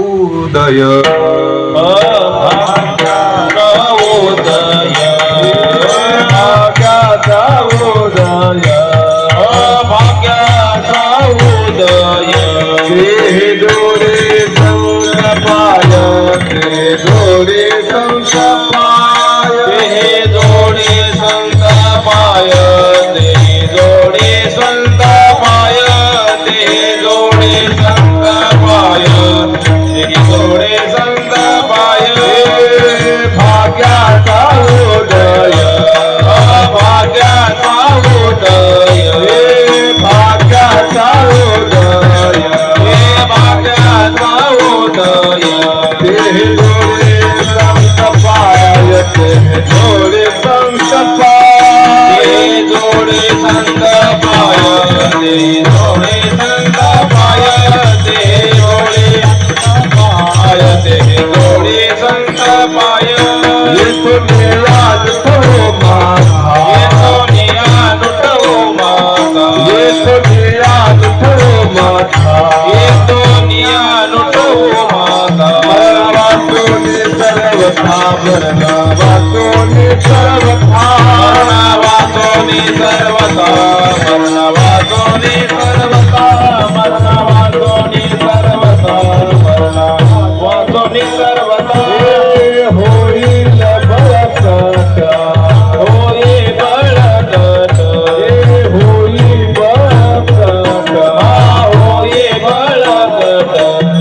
उदय भाग्याचा उदय भाग्याचा उदय भाग्याचा उदय ते जोडे संत पाय ते जोडे संत पाय ते जोडे संत पाय ते जोडे संत पाय ते जोडे संत पाय जोडे संत पाय जोडे संत पाय जोडे संत पाय ते जोडे संत पाय ते जोडे पाय ते जोडे संत पाय येतो निराज तो माता येतो निराज तो माता येतो निराज तो माता येतो निराज तो माता मरणावाचोनी सर्वथा मरणावाचोनी सर्वथा मरणावाचोनी सर्वथा मरणावाचोनी सर्वथा मरणावाचोनी सर्वथा मरणावाचोनी सर्वथा होईल बळकट होईल बळकट होईल बळकट होईल बळकट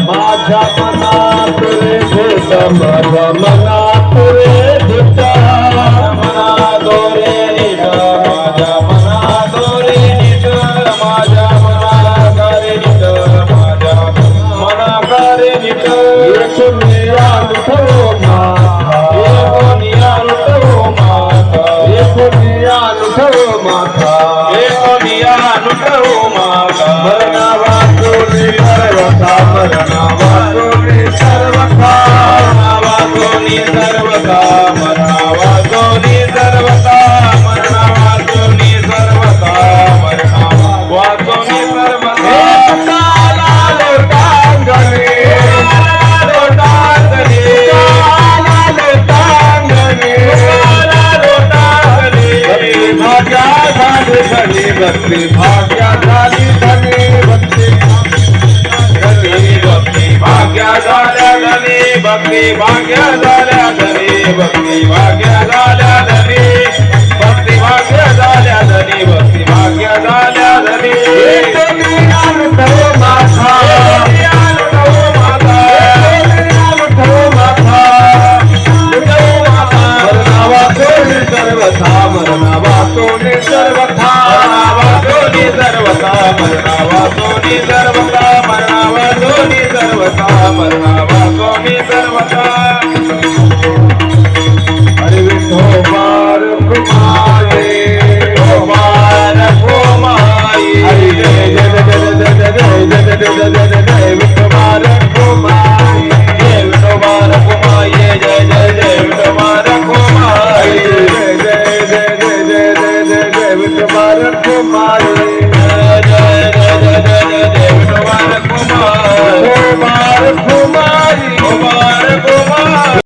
माझ्या मनात रे भेट माझ्या मनात रे भेट मनात रे निट माझ्या मनात रे निट माझ्या मनात रे निट माझ्या मनात रे निट येतो निराल ठेव माता येतो निराल ठेव माता येतो निराल ठेव माता येतो निराल ठेव माता मरणावाचोनी सर्वथा मरणावाचोनी सर्वथा मरणावाचोनी सर्वथा मरणावाचोनी सर्वथा मरणावाचोनी सर्वथा मरणावाचोनी सर्वथा काला लोटांगणे लोटांगणे काला लोटांगणे काला लोटांगणे भाग्या झाली धनी भक्ती भाग्या झाली धनी भक्ती भक्ती भाग्या झाल्या धनी भक्ती भाग्या झाल्या धनी भक्ती भाग्या झाल्या धनी भक्ती भाग्या झाल्या धनी भक्ती भाग्या झाल्या धनी माथा मरणावाचोनी सर्वथा मरणावाचोनी सर्वथा मरणावाचोनी सर्वथा मरणावाचोनी सर्वथा मरणावाचोनी सर्वथा मरणावाचोनी सर्वथा हरे विठोबार कुमारे कुमार कुमारी हरे जय जय जय जय जय जय जय जय जय विठोबार कुमारी जय विठोबार कुमारी जय जय जय विठोबार कुमारी जय जय जय जय जय जय जय विठोबार कुमारी जय जय जय जय जय जय विठोबार कुमारी कुमार कुमारी कुमार कुमारी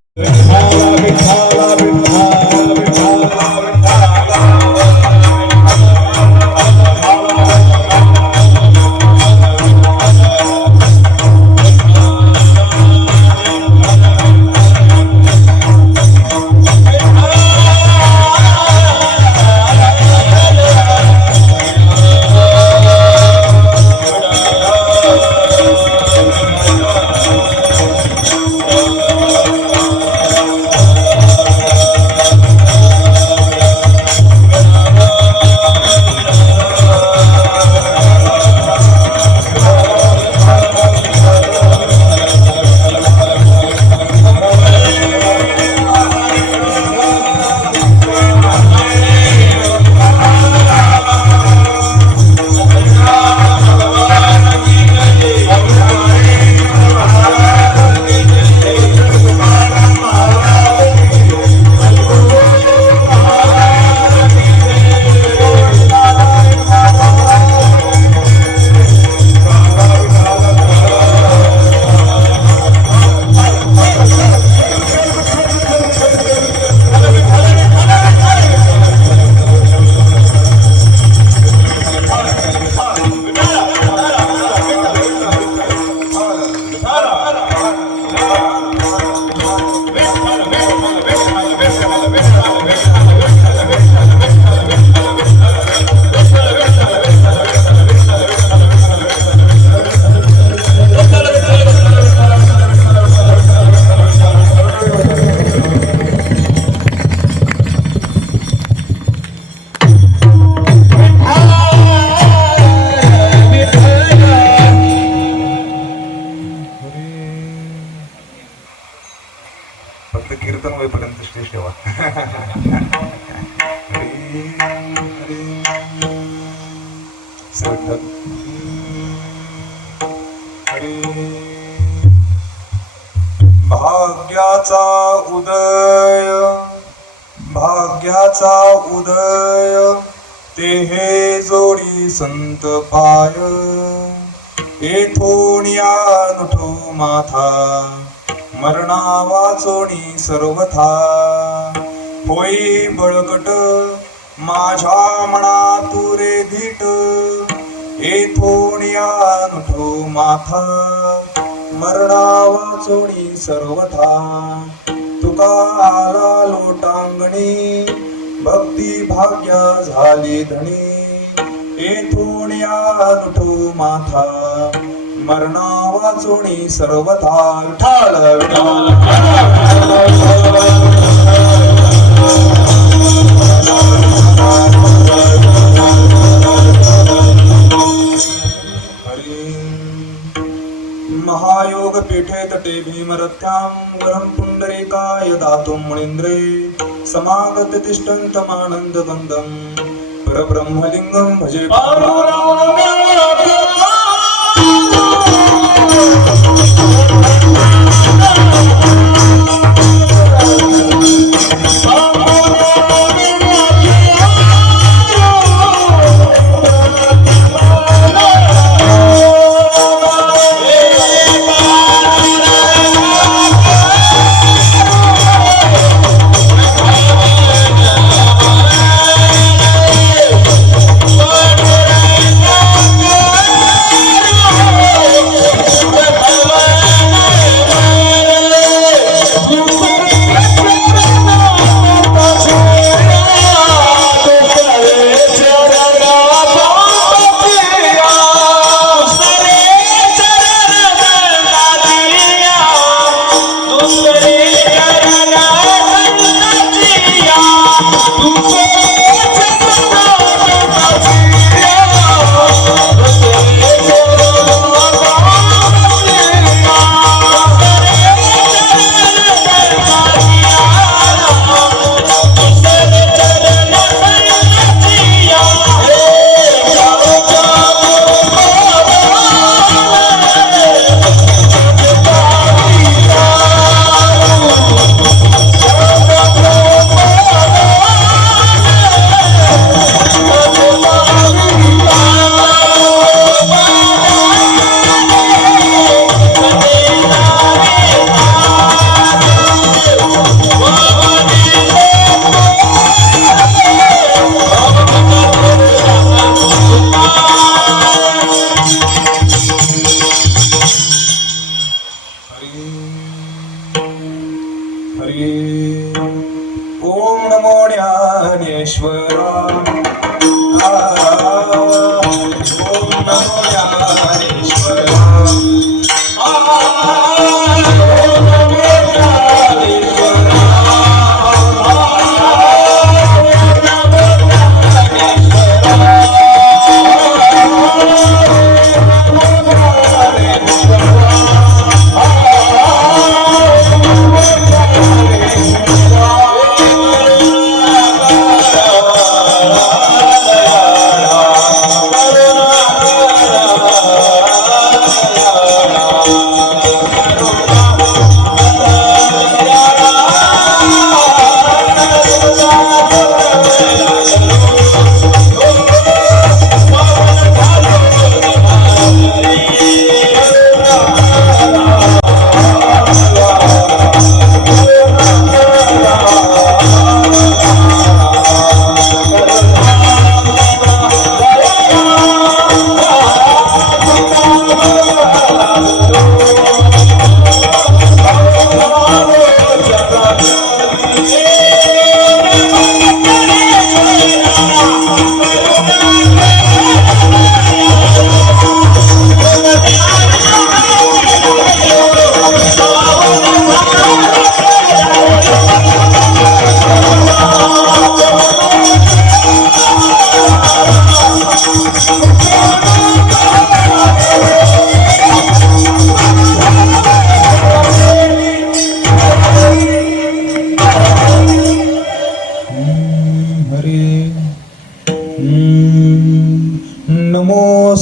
फक्त कीर्तन होईपर्यंत स्टेज ठेवा. भाग्याचा उदय, भाग्याचा उदय, ते हे जोडी संत पाय, येथून या नुठो माथा, मरणा वाचोणी सर्वथा. होई बळकट माझ्या मना तुरे धीट, येथून या नुठो माथा, मरणा वाचोणी सर्वथा. तुका आला लोटांगणी, भक्ती भाग्य झाली धणी, येथून या नुठो माथा, मरणा वाचोणी सर्वथा. विठाल विठाल महायोग पीठे तटे भीमरथ्यां, गरम पुंडरीकाय दातुं मुनीन्द्रे, समागत तिष्ठन्तमानन्द गन्धं, परब्रह्मलिङ्गं भजे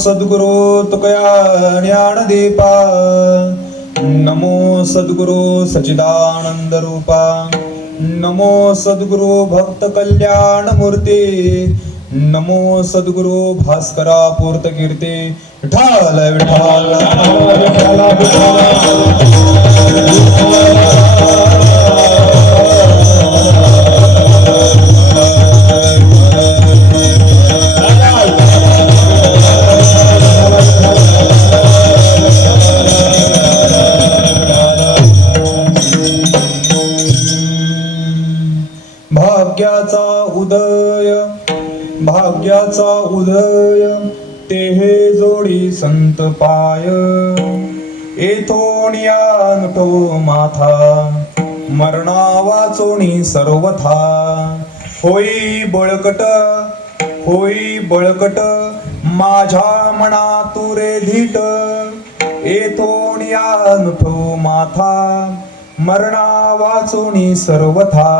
सद्गुरु तुकया ज्ञानदीपा, नमो सद्गुरु सच्चिदानंद रूपा, नमो सद्गुरु भक्त कल्याण मूर्ती, नमो सद्गुरु भास्करा पूर्त कीर्ती. विठ्ठल विठ्ठल विठ्ठल भाग्याचा उदय, भाग्याचा उदय, ते हे जोडी संत पाय. एथोनिया नुठो माथा, मरणा वाचोणी सर्वथा. होई बळकट, होई बळकट, माझ्या मना तुरे धीट. एथोनिया नुठो माथा, मरणा वाचोणी सर्वथा.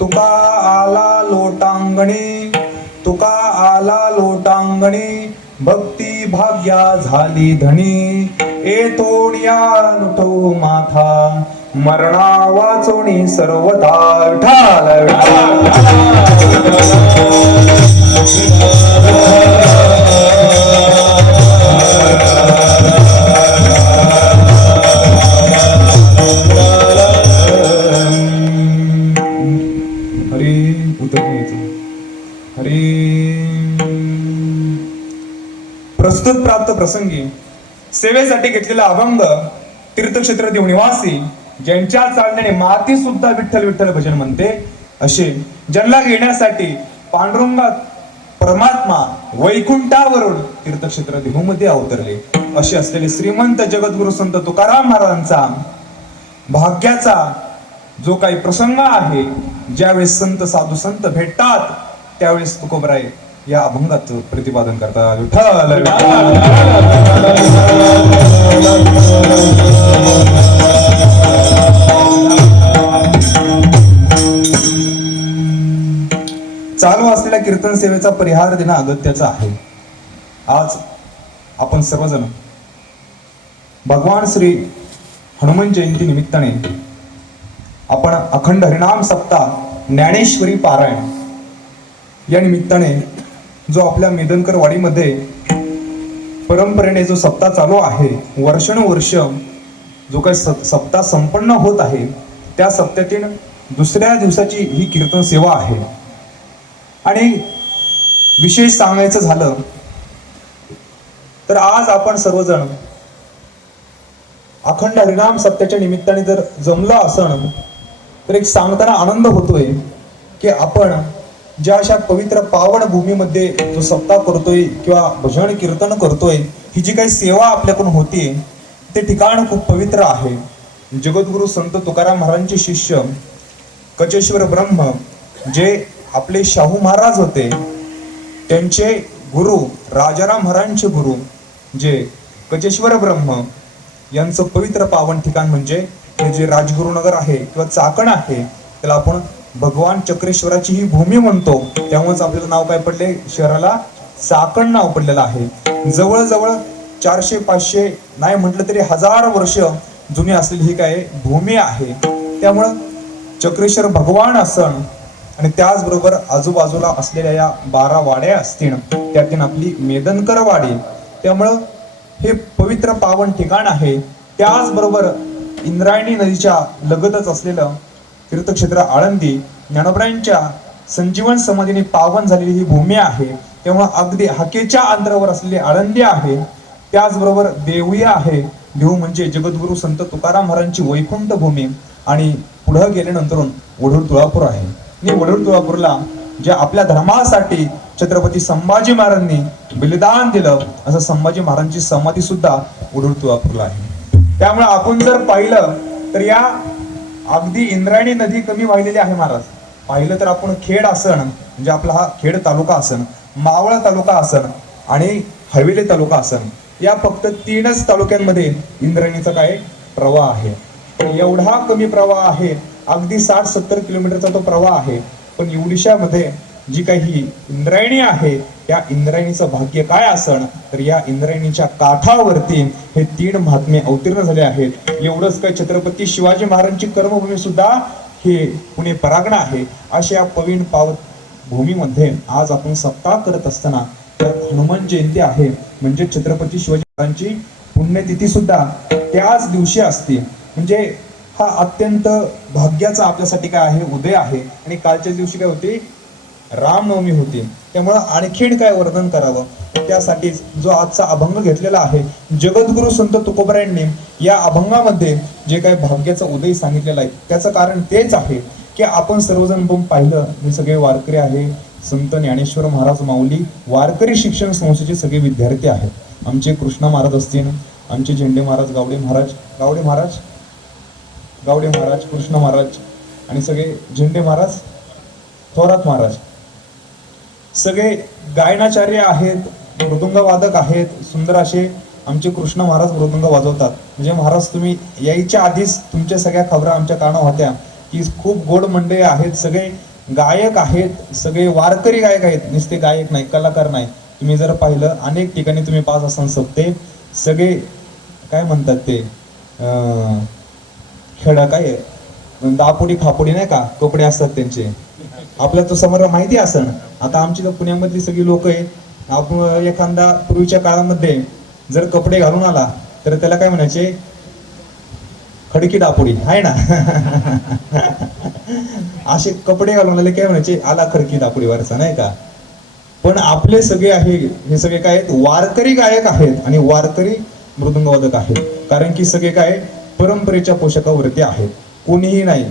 तुका आला लोटांगणी, तुका आला लोटांगणी, भक्ती भाग्या झाली धनी. एथोनिया नुठो माथा, मरणा वाचोणी सर्वथा. विठ्ठल प्रस्तुत प्राप्त प्रसंगी सेवेसाठी घेतलेला अभंग तीर्थक्षेत्र देव निवासी, ज्यांच्या चालण्याने माती सुद्धा विठ्ठल विठ्ठल भजन म्हणते, असे जन्ला घेण्यासाठी पांडुरंगात परमात्मा वैकुंठावरून तीर्थक्षेत्र देहूमध्ये अवतरले. असे असलेले श्रीमंत जगद्गुरु संत तुकाराम महाराजांचा भाग्याचा जो काही प्रसंग आहे, ज्यावेळेस संत साधू संत भेटतात त्यावेळेस तुकोबराय या अभंगात प्रतिपादन करतात. विठ्ठल चालू असलेल्या कीर्तन सेवेचा परिहार देणं अगत्याचं आहे. आज आपण सर्वजण भगवान श्री हनुमान जयंती निमित्ताने आपण अखंड हरिनाम सप्ताह ज्ञानेश्वरी पारायण या निमित्ताने जो आपल्या मेदनकर वाडीमध्ये परंपरेने जो सप्ताह चालू आहे, वर्षानुवर्ष जो काही सप्ताह संपन्न होत आहे, त्या सप्त्यातील दुसऱ्या दिवसाची ही कीर्तन सेवा आहे. आणि विशेष सांगायचं झालं तर आज आपण सर्वजण अखंड हरिनाम सप्त्याच्या निमित्ताने जर जमलं असन तर एक सांगताना आनंद होतोय की आपण ज्या अशा पवित्र पावन भूमीमध्ये जो सप्ताह करतोय किंवा भजन कीर्तन करतोय, ही जी काही सेवा आपल्याकडून होतीये ते ठिकाण खूप पवित्र आहे. जगद्गुरु संत तुकाराम महाराजांचे शिष्य कचेश्वर ब्रह्म, जे आपले शाहू महाराज होते, त्यांचे गुरु राजाराम महाराजांचे गुरु जे कचेश्वर ब्रह्म यांचं पवित्र पावन ठिकाण म्हणजे हे जे राजगुरुनगर आहे किंवा चाकण आहे, त्याला आपण भगवान चक्रेश्वराची ही भूमी म्हणतो. त्यामुळेच आपल्याला नाव काय पडले, शहराला चाकण नाव पडलेलं आहे. जवळजवळ 400-500 नाही म्हटलं तरी 1000 वर्ष जुनी असलेली ही काय भूमी आहे. त्यामुळं चक्रेश्वर भगवान असन आणि त्याचबरोबर आजूबाजूला असलेल्या या 12 वाड्या असतील, त्यातून आपली मेदनकर वाडी, त्यामुळं हे पवित्र पावन ठिकाण आहे. त्याचबरोबर इंद्रायणी नदीच्या लगतच असलेलं तीर्थक्षेत्र आळंदी, ज्ञानोबरायांच्या संजीवन समाधीने पावन झालेली ही भूमी आहे. तेव्हा अगदी हाकेच्या अंतरावर असलेली आळंदी आहे. त्याचबरोबर देवळी आहे. देहू म्हणजे जगद्गुरु संत तुकाराम महाराजांची वैकुंठ भूमी. आणि पुढे गेल्यानंतर वडूर तुळापूर आहे. आणि वडूर तुळापूरला ज्या आपल्या धर्मासाठी छत्रपती संभाजी महाराजांनी बलिदान दिलं, असं संभाजी महाराजांची समाधी सुद्धा वडूर तुळापूरला आहे. त्यामुळे आपण जर पाहिलं तर या अगदी इंद्रायणी नदी कमी वाहिलेली आहे महाराज. पाहिलं तर आपण खेड आसन म्हणजे आपला हा खेड तालुका आसन, मावळ तालुका आसन आणि हवेली तालुका आसन, या फक्त 3च तालुक्यांमध्ये इंद्रायणीचा काय प्रवाह आहे. पण एवढा कमी प्रवाह आहे, अगदी 60-70 किलोमीटरचा तो प्रवाह आहे. पण एवढीशामध्ये जी काही इंद्रायणी आहे त्या इंद्रायणीचं भाग्य काय असन तर या इंद्रायणीच्या काठावरती हे 3 महात्मे अवतीर्ण झाले आहेत. एवढंच काय, छत्रपती शिवाजी महाराजांची कर्मभूमी सुद्धा हे पुणे परागणा आहे. अशा या पवित्र पावत भूमीमध्ये आज आपण सप्ताह करत असताना त्यात हनुमान जयंती आहे. म्हणजे छत्रपती शिवाजी महाराजांची पुण्यतिथी सुद्धा त्याच दिवशी असते. म्हणजे हा अत्यंत भाग्याचा आपल्यासाठी काय आहे, उदय आहे. आणि कालच्या दिवशी काय होती, रामनवमी होती. त्यामुळं आणखीन काय वर्णन करावं, त्यासाठी जो आजचा अभंग घेतलेला आहे, जगद्गुरु संत तुकोबरायांनी या अभंगामध्ये जे काही भाग्याचा उदय सांगितलेला आहे त्याचं कारण तेच आहे की आपण सर्वजण पाहिलं, हे सगळे वारकरी आहे. संत ज्ञानेश्वर महाराज माऊली वारकरी शिक्षण संस्थेचे सगळे विद्यार्थी आहेत. आमचे कृष्णा महाराज असतील, आमचे झेंडे महाराज, गावडे महाराज, कृष्ण महाराज आणि सगळे झेंडे महाराज, थोरात महाराज, सगळे गायनाचार्य आहेत, मृदुंग वादक आहेत. सुंदर असे आमचे कृष्ण महाराज मृदुंग वाजवतात. म्हणजे महाराज तुम्ही यायच्या आधीच तुमच्या सगळ्या खबरा आमच्या कानावर होत्या की खूप गोड मंडळी आहेत, सगळे गायक आहेत, सगळे वारकरी गायक आहेत. नुसते गायक नाही, कलाकार नाही. तुम्ही जर पाहिलं अनेक ठिकाणी तुम्ही पास असाल सप्ते, सगळे काय म्हणतात ते खेळ काय दापोडी खापोडी नाही का, कपडे असतात त्यांचे, आपल्या तो समोर माहिती असेल. आता आमची तर पुण्यामधली सगळी लोक आहे. आपण एखादा पूर्वीच्या काळामध्ये जर कपडे घालून आला तर त्याला काय म्हणायचे, खडकी दापोडी आहे ना. असे कपडे घालून आले काय म्हणायचे, आला खडकी दापोडीवरचा नाही का. पण आपले सगळे आहे, हे सगळे काय आहेत, वारकरी गायक आहेत आणि वारकरी मृदुंगवादक आहेत. कारण की सगळे काय परंपरेच्या पोशाखावरती आहेत. कोणीही नाही,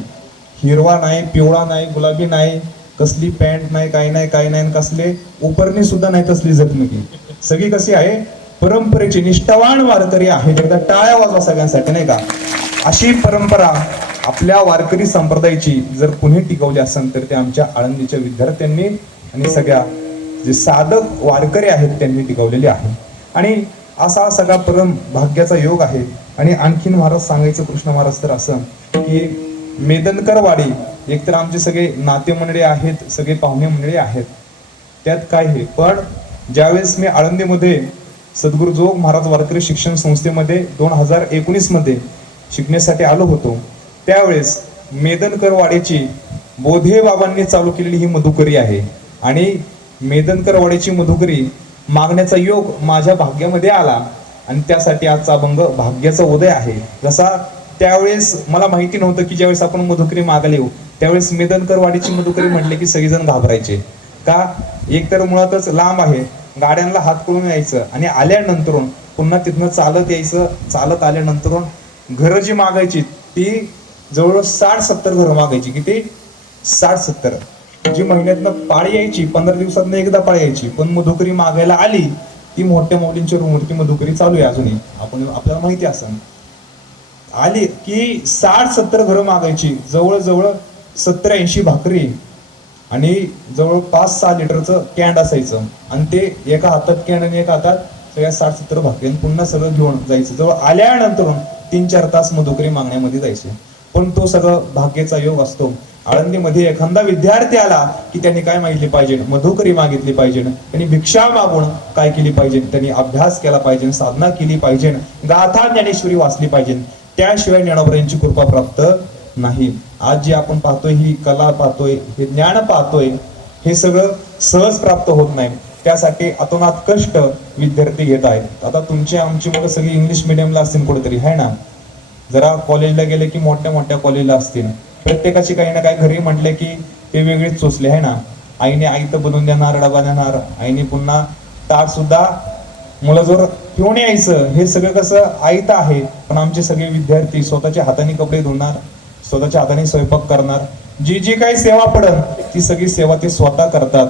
हिरवा नाही, पिवळा नाही, गुलाबी नाही, कसली पॅन्ट नाही, काही नाही, कसले उपरणी सुद्धा नाही तसली जगमगी. सगळी कशी आहे, परंपरेची निष्ठावान वारकरी आहेत. एकदा टाळ्या वाजवा सगळ्यांसाठी नाही का. अशी परंपरा आपल्या वारकरी संप्रदायाची जर कुणी टिकवली असेल तर ते आमच्या आळंदीच्या विद्यार्थ्यांनी आणि सगळ्या जे साधक वारकरी आहेत त्यांनी टिकवलेली आहे. आणि असा सगळा परम भाग्याचा योग आहे. आणि आणखीन महाराज सांगायचं कृष्ण महाराज तर असं की मेदनकर वाडी एकतर आमचे सगळे नाते मंडळी आहेत, सगळे पाहुणे मंडळी आहेत, त्यात काय हे. पण ज्यावेळेस मी आळंदीमध्ये सद्गुरु जोग महाराज वारकरी शिक्षण संस्थेमध्ये 2019 मध्ये शिकण्यासाठी आलो होतो, त्यावेळेस मेदनकर वाडीची बोधे बाबांनी चालू केलेली ही मधुकरी आहे. आणि मेदनकर वाडीची मधुकरी मागण्याचा योग माझ्या भाग्यामध्ये आला आणि त्यासाठी आजचा अभंग भाग्याचा उदय आहे. जसा त्यावेळेस मला माहिती नव्हतं की ज्यावेळेस आपण मधुकरी मागायला येऊ त्यावेळेस मेदनकर वाडीची मधुकरी म्हटले की सगळेजण घाबरायचे. का, एक तर मुळातच लांब आहे, गाड्यांना हात करून यायचं आणि आल्यानंतर पुन्हा तिथनं चालत यायचं. चालत आल्यानंतर घरं जी मागायची ती जवळ 60-70 घरं मागायची. किती, 60-70. जी महिन्यातनं पाळी यायची, 15 दिवसातनं एकदा पाळी यायची. पण मधुकरी मागायला आली ती मोठ्या माऊलींच्या रूमवरती मधुकरी चालू आहे अजूनही, आपल्याला माहिती असेल. आली की 60-70 घरं मागायची, जवळजवळ 70-80 भाकरी आणि जवळ 5-6 लिटरचं कॅन्ड असायचं. आणि ते एका हातात कॅन्ड आणि एका हातात सगळ्या 60-70 भाकरी पुन्हा सगळं घेऊन जायचं. जवळ आल्यानंतर 3-4 तास मधुकरी मागण्यामध्ये जायचे. पण तो सगळं भाग्याचा योग असतो. आळंदीमध्ये एखादा विद्यार्थी आला की त्यांनी काय मागितले पाहिजे, मधुकरी मागितली पाहिजे. त्यांनी भिक्षा मागून काय केली पाहिजे, त्यांनी अभ्यास केला पाहिजे, साधना केली पाहिजे, गाथा ज्ञानेश्वरी वाचली पाहिजे. त्याशिवाय ज्ञानोबरांची कृपा प्राप्त नाही. आज जे आपण पाहतोय, ही कला पाहतोय, हे ज्ञान पाहतोय, हे सगळं सहज प्राप्त होत नाही. त्यासाठी अतोनात कष्ट विद्यार्थी घेत आहेत. आता तुमची आमची मुलं सगळी इंग्लिश मिडियमला असतील कुठेतरी आहे ना, जरा कॉलेजला गेले की मोठ्या मोठ्या कॉलेजला असतील. प्रत्येकाची काही ना काही घरी म्हटले की ते वेगळेच चोचले आहे ना. आईने आईत बनवून देणार, डबा देणार, आईने पुन्हा ताट सुद्धा मुलं जर ठेवून यायचं. हे सगळं कसं आईत आहे. पण आमचे सगळे विद्यार्थी स्वतःच्या हाताने कपडे धुणार, स्वतःच्या हाताने स्वयंपाक करणार, जी जी काही सेवा पडल ती सगळी सेवा ते स्वतः करतात.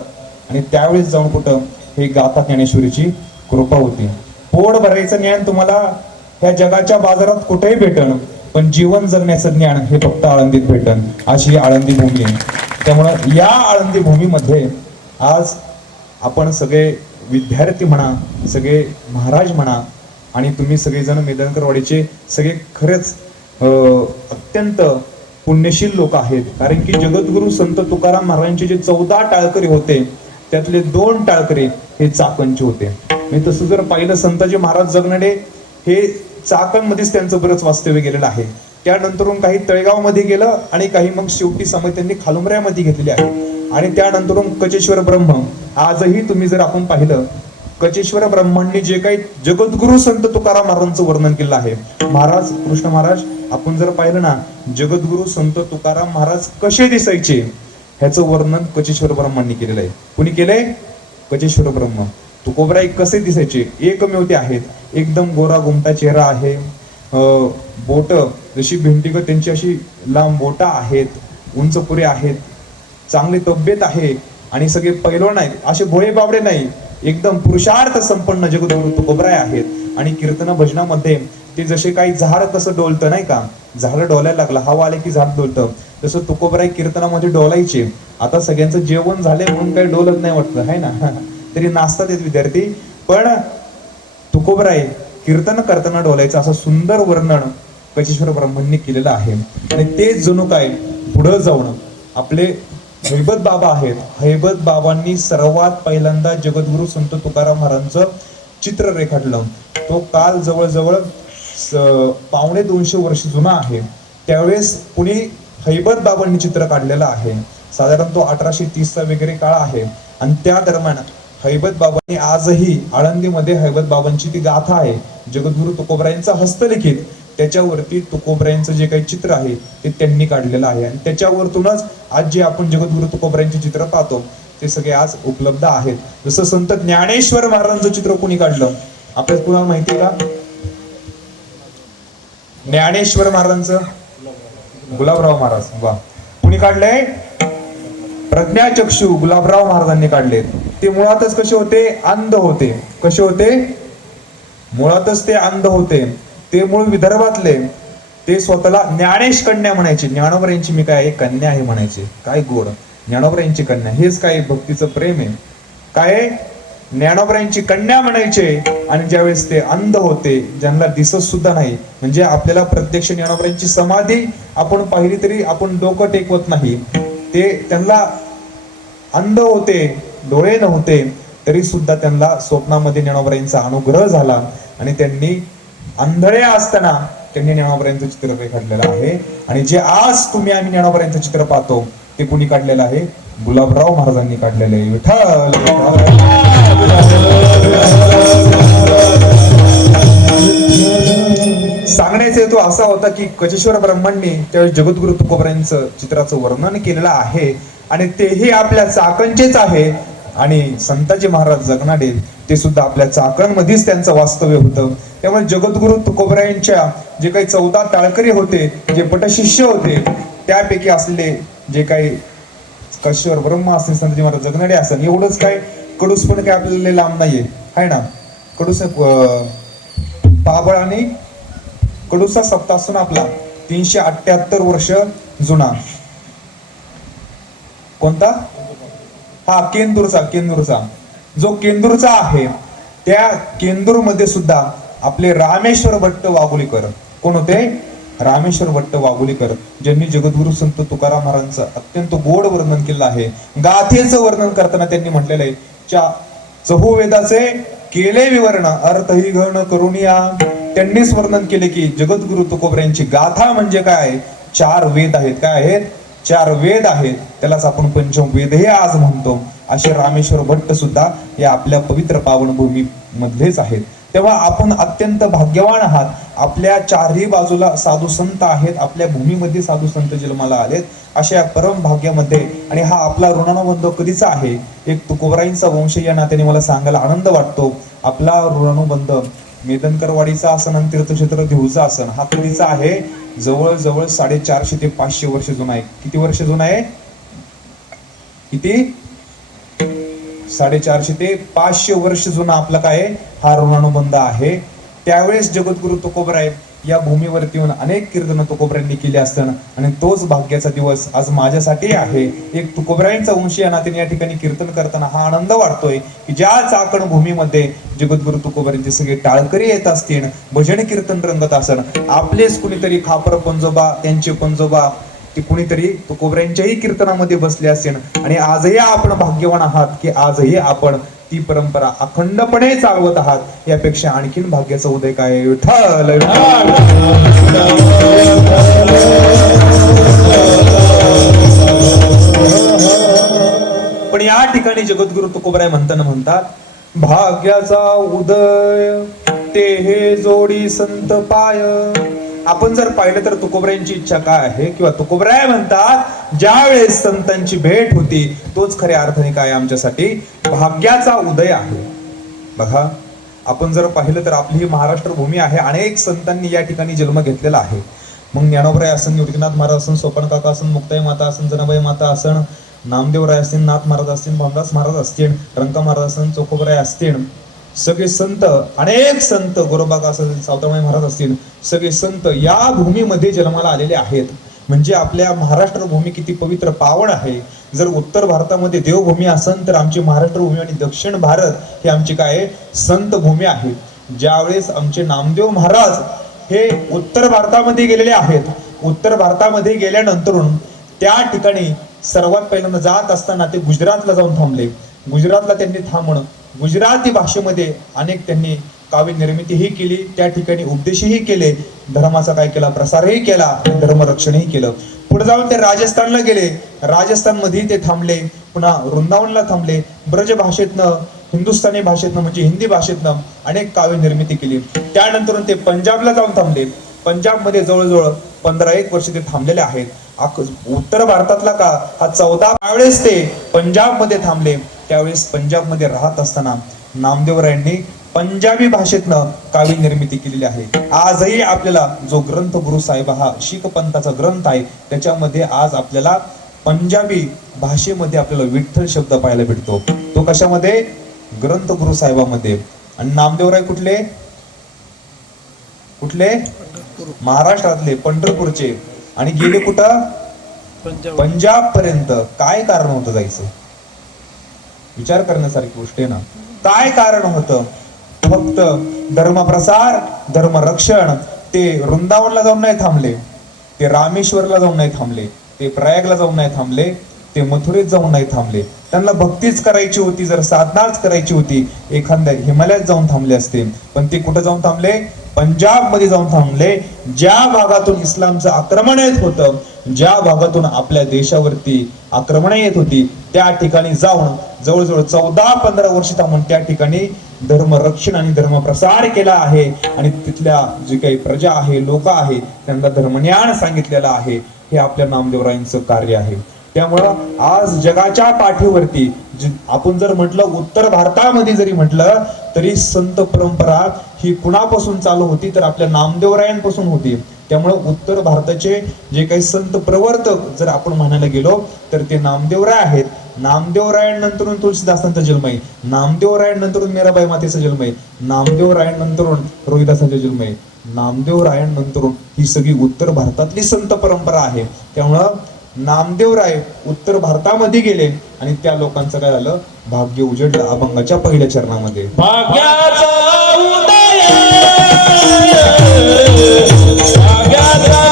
आणि त्यावेळेस जाऊन कुठं हे गाथा ज्ञानेश्वरीची कृपा होती. पोट भरायचं ज्ञान तुम्हाला ह्या जगाच्या बाजारात कुठेही भेटन, पण जीवन जगण्याचं ज्ञान हे फक्त आळंदीत भेटन. अशी ही आळंदी भूमी आहे. त्यामुळं या आळंदी भूमीमध्ये आज आपण सगळे विद्यार्थी म्हणा, सगळे महाराज म्हणा, आणि तुम्ही सगळेजण मेदनकरवाडीचे सगळे खरेच अत्यंत पुण्यशील लोक आहेत. कारण की जगद्गुरु संत तुकाराम महाराजांचे जे 14 टाळकरी होते त्यातले 2 टाळकरी हे चाकणचे होते. मी तसं जर पाहिलं संताजी महाराज जगनाडे हे चाकणमध्येच त्यांचं बरंच वास्तव्य गेलेलं आहे. त्यानंतरून काही तळेगावमध्ये गेलं आणि काही मग शेवटी समय त्यांनी खालुमऱ्यामध्ये घेतलेले आहे. आणि त्यानंतरून कचेश्वर ब्रह्म आजही तुम्ही जर आपण पाहिलं कचेश्वर ब्रह्मांनी जे काही जगद्गुरु संत तुकाराम महाराजांचं वर्णन केलं आहे. महाराज कृष्ण महाराज आपण जर पाहिलं ना जगद्गुरु संत तुकाराम महाराज कसे दिसायचे ह्याचं वर्णन कचेश्वर ब्रह्मांनी केलेलं आहे. कुणी केलंय? कचेश्वर ब्रह्म. तुकोबराई कसे दिसायचे? एकमेव ते आहेत. एकदम गोरा गुमटा चेहरा आहे, बोट जशी भिंटिक त्यांची अशी लांब बोटा आहेत, उंच पुरे आहेत, चांगली तब्येत आहे आणि सगळे पैलवान आहेत, असे भोळे बाबडे नाही, एकदम पुरुषार्थ संपन्न जगद्गुरु तुकोबराय आहेत. आणि कीर्तन भजनामध्ये ते जसे काही झाड कसं डोलतं नाही का, झाड डोलायला लागलं, हवा आले की झाड डोलतं, तसं तुकोबराय कीर्तनामध्ये डोलायचे. आता सगळ्यांचं जेवण झाले म्हणून काही डोलत नाही वाटतं आहे ना तरी नाचतात येत विद्यार्थी. पण तुकोबराय कीर्तन करताना डोलायचं असं सुंदर वर्णन कचेश्वर ब्रह्मांनी केलेलं आहे. आणि तेच जणू काय पुढे जाऊन आपले हैबत बाबा आहेत. हैबत बाबांनी सर्वात पहिल्यांदा जगद्गुरु संत तुकाराम महाराजांचं चित्र रेखाटलं. तो काल जवळजवळ 250 वर्ष जुना आहे. त्यावेळेस कुणी हैबत बाबांनी चित्र काढलेलं आहे. साधारण तो 1830चा वगैरे काळ आहे. आणि त्या दरम्यान हैबत बाबांनी आजही आळंदीमध्ये हैबत बाबांची ती गाथा आहे जगद्गुरु तुकोबरायांचा हस्तलिखित, त्याच्यावरती तुकोबरायांचं जे काही चित्र आहे ते त्यांनी काढलेलं आहे. आणि त्याच्यावरतूनच आज जे आपण जगद्गुरु तुकोबरायांचे चित्र पाहतो ते सगळे आज उपलब्ध आहेत. जसं संत ज्ञानेश्वर महाराजांचं चित्र कोणी काढलं आपल्याला कुणाला माहिती आहे का? ज्ञानेश्वर महाराजांचं गुलाबराव महाराज. वा. कुणी काढलंय? प्रज्ञाचक्षू गुलाबराव महाराजांनी काढले. ते मुळातच कसे होते? अंध होते. कसे होते? मुळातच ते अंध होते. ते मूळ विदर्भातले. ते स्वतःला ज्ञानेश कन्या म्हणायचे. ज्ञानोबा यांची मी काय कन्या आहे म्हणायचे. काय गोड, ज्ञानोबा यांची कन्या, हेच काय भक्तीचं प्रेम आहे. काय ज्ञानोबा यांची कन्या म्हणायचे. आणि ज्यावेळेस ते अंध होते, ज्यांना दिसत सुद्धा नाही, म्हणजे आपल्याला प्रत्यक्ष ज्ञानोबा यांची समाधी आपण पाहिली तरी आपण डोकं टेकवत नाही. ते त्यांना अंध होते, डोळे नव्हते, तरी सुद्धा त्यांना स्वप्नामध्ये ज्ञानोबरायांचा अनुग्रह झाला आणि त्यांनी आंधळे असताना त्यांनी ज्ञानोबरायांचं चित्र रेखाटलेलं आहे. आणि जे आज तुम्ही आम्ही ज्ञानोबरायांचं चित्र पाहतो ते कुणी काढलेलं आहे? गुलाबराव महाराजांनी काढलेलं आहे. विठ्ठल सांगण्याचा हेतू असा होता की कचेश्वर ब्रह्मांनी त्यावेळी जगद्गुरु तुकोबरायांचं चित्राचं वर्णन केलेलं आहे आणि तेही आपल्या चाकणचेच आहे. आणि संताजी महाराज जगनाडे ते सुद्धा आपल्या चाकणमध्येच त्यांचं वास्तव्य होतं. त्यामुळे जगद्गुरु तुकोबरायांच्या जे काही 14 टाळकरी होते, जे पटशिष्य होते, त्यापैकी असलेले जे काही कचेश्वर ब्रह्म असतील, संताजी महाराज जगनाडे असेल, एवढंच काय कडूस पण काय आपल्याला लांब नाहीये आहे ना. कडूस पाबळ आणि कडूचा सप्तासून आपला 378 वर्ष जुना. कोणता? हा केंदूरचा जो केंदूरचा आहे, त्या केंदूर मध्ये सुद्धा आपले रामेश्वर भट्ट वाघोलीकर. कोण होते? रामेश्वर भट्ट वाघोलीकर, ज्यांनी जगद्गुरु संत तुकाराम महाराजांचं अत्यंत गोड वर्णन केलं आहे. गाथेचं वर्णन करताना त्यांनी म्हटलेलं आहे, चहुवेदाचे केले विवरण अर्थही घन करुनिया. त्यांनीच वर्णन केले की जगद्गुरु तुकोबरायांची गाथा म्हणजे काय? 4 वेद आहेत. काय आहेत? 4 वेद आहेत. त्यालाच आपण पंचमवेद हे आज म्हणतो. असे रामेश्वर भट्ट सुद्धा या आपल्या पवित्र पावनभूमी मधलेच आहेत. तेव्हा आपण अत्यंत भाग्यवान आहात. आपल्या 4ही बाजूला साधू संत आहेत. आपल्या भूमीमध्ये साधू संत जन्माला आलेत. अशा परम भाग्यामध्ये आणि हा आपला ऋणानुबंध कधीचा आहे? एक तुकोबरायांचा वंश या नात्याने मला सांगायला आनंद वाटतो. आपला ऋणानुबंध मेदनकरवाडीचा आसन आणि तीर्थक्षेत्र देहूचा आसन हा कधीचा आहे? जवळजवळ 450 ते 500 वर्ष जुना आहे. किती वर्ष जुना आहे? किती? 450 ते 500 वर्ष जुना आपला काय हा ऋणानुबंध आहे. त्यावेळेस जगद्गुरु तुकोबराय या भूमीवरती येऊन अनेक कीर्तन तुकोबरायांनी केले असताना आणि तोच भाग्याचा दिवस आज माझ्यासाठी आहे. एक तुकोबरायांचा वंश या नात्याने या ठिकाणी कीर्तन करताना हा आनंद वाटतोय की ज्या चाकण भूमीमध्ये जगद्गुरु तुकोबरायांचे सगळे टाळकरी येत असतील, भजन कीर्तन रंगत असन, आपलेच कुणीतरी खापर पंजोबा, त्यांचे पंजोबा ती कुणीतरी तुकोबऱ्यांच्याही कीर्तनामध्ये बसले असेल. आणि आजही आपण भाग्यवान आहात की आजही आपण ती परंपरा अखंडपणे चालवत आहात. यापेक्षा आणखीन भाग्याचं उदय काय. विठ्ठल पण या ठिकाणी जगद्गुरु तुकोबराय म्हणतात, भाग्याचा उदय ते हे जोडी संत पाय. आपण जर पाहिलं तर तुकोबरायांची इच्छा काय आहे, किंवा तुकोबराय म्हणतात ज्या वेळेस संतांची भेट होती तोच खऱ्या अर्थाने काय आमच्यासाठी भाग्याचा उदय आहे. बघा, आपण जर पाहिलं तर आपली ही महाराष्ट्र भूमी आहे. अनेक संतांनी या ठिकाणी जन्म घेतलेला आहे. मग ज्ञानोबराय असन, योगीनाथ महाराज असन, सोपान काका असन, मुक्ताई माता असन, जनाबाई माता असन, नामदेवराय असतील, नाथ महाराज असतील, भामदास महाराज असतील, रंका महाराज असतील, चोखोबराय असतील, सगळे संत, अनेक संत, गोरोबाका असतील, सावतामाई महाराज असतील, सगळे संत या भूमीमध्ये जन्माला आलेले आहेत. म्हणजे आपल्या महाराष्ट्र भूमी किती पवित्र पावन आहे. जर उत्तर भारतामध्ये देवभूमी असेल तर आमची महाराष्ट्र भूमी आणि दक्षिण भारत ही आमची काय संत भूमी आहे. ज्यावेळेस आमचे नामदेव महाराज हे उत्तर भारतामध्ये गेलेले आहेत, उत्तर भारतामध्ये गेल्यानंतर त्या ठिकाणी सर्वात पहिल्यांदा जात असताना ते गुजरातला जाऊन थांबले. गुजरातला त्यांनी थांबून गुजराती भाषेमध्ये अनेक त्यांनी काव्य निर्मितीही केली, त्या ठिकाणी उपदेशही केले, धर्माचा काय केला, प्रसारही केला, धर्मरक्षणही केलं. पुढे जाऊन ते राजस्थानला गेले, राजस्थान मध्ये ते थांबले, पुन्हा वृंदावनला थांबले. ब्रज भाषेतनं, हिंदुस्थानी भाषेतनं म्हणजे हिंदी भाषेतनं अनेक काव्य निर्मिती केली. त्यानंतर ते पंजाबला जाऊन थांबले. पंजाबमध्ये जवळजवळ 15-1 वर्ष ते थांबलेले आहेत. उत्तर भारतातला का हा 14 वेळेस ते पंजाब मध्ये थांबले. त्यावेळेस पंजाब मध्ये राहत असताना नामदेवरायांनी पंजाबी भाषेतनं काव्य निर्मिती केलेली आहे. आजही आपल्याला जो ग्रंथ गुरु साहेब हा शीख पंथाचा ग्रंथ आहे त्याच्यामध्ये आज आपल्याला पंजाबी भाषेमध्ये आपल्याला विठ्ठल शब्द पाहायला भेटतो. तो कशामध्ये? ग्रंथ गुरु साहेबामध्ये. आणि नामदेवराय कुठले? महाराष्ट्रातले, पंढरपूरचे. आणि गेले कुठं? पंजाब पर्यंत. काय कारण होतं जायचं? विचार करण्यासारखी गोष्ट आहे ना. काय कारण होतं? फक्त धर्मप्रसार, धर्मरक्षण. ते वृंदावनला जाऊन नाही थांबले, ते रामेश्वरला जाऊन नाही थांबले, ते प्रयागला जाऊन नाही थांबले, ते मथुरेत जाऊन नाही थांबले. त्यांना भक्तीच करायची होती, जर साधनाच करायची होती एखाद्या हिमालयात जाऊन थांबले असते. पण ते कुठं जाऊन थांबले? पंजाब मध्ये जाऊन थांबले. ज्या भागातून इस्लामचं आक्रमण येत होतं, ज्या भागातून आपल्या देशावरती आक्रमण येत होती, त्या ठिकाणी जाऊन जवळजवळ 14-15 वर्ष थांबून त्या ठिकाणी धर्मरक्षण आणि धर्मप्रसार केला आहे. आणि तिथल्या जी काही प्रजा आहे, लोक आहे, त्यांना धर्मज्ञान सांगितलेलं आहे. हे आपल्या नामदेवरायांचं कार्य आहे. त्यामुळं आज जगाच्या पाठीवरती आपण जर म्हटलं, उत्तर भारतामध्ये जरी म्हटलं तरी संत परंपरा ही कुणापासून चालू होती? तर आपल्या नामदेवरायांपासून होती. त्यामुळं उत्तर भारताचे जे काही संत प्रवर्तक जर आपण म्हणायला गेलो तर ते नामदेवराय आहेत. नामदेवरायांनंतर तुलसीदासांचा जन्म आहे, नामदेवरायांनंतर मीराबाई मातेचा जन्म आहे, नामदेवरायांनंतर रोहिदासांचा जन्म आहे, नामदेवरायांनंतर ही सगळी उत्तर भारतातली संत परंपरा आहे. त्यामुळं नामदेवराय उत्तर भारतामध्ये गेले आणि त्या लोकांचं काय झालं? भाग्य उजडलं. अभंगाच्या पहिल्या चरणामध्ये भाग्याचा उदय, भाग्याचा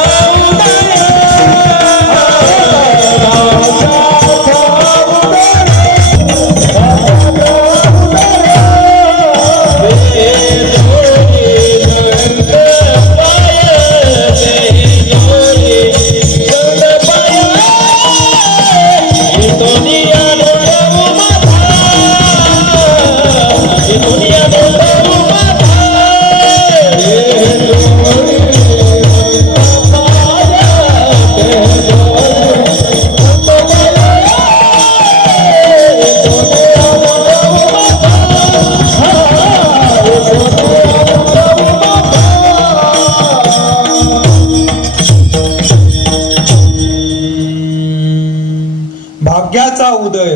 भाग्याचा उदय.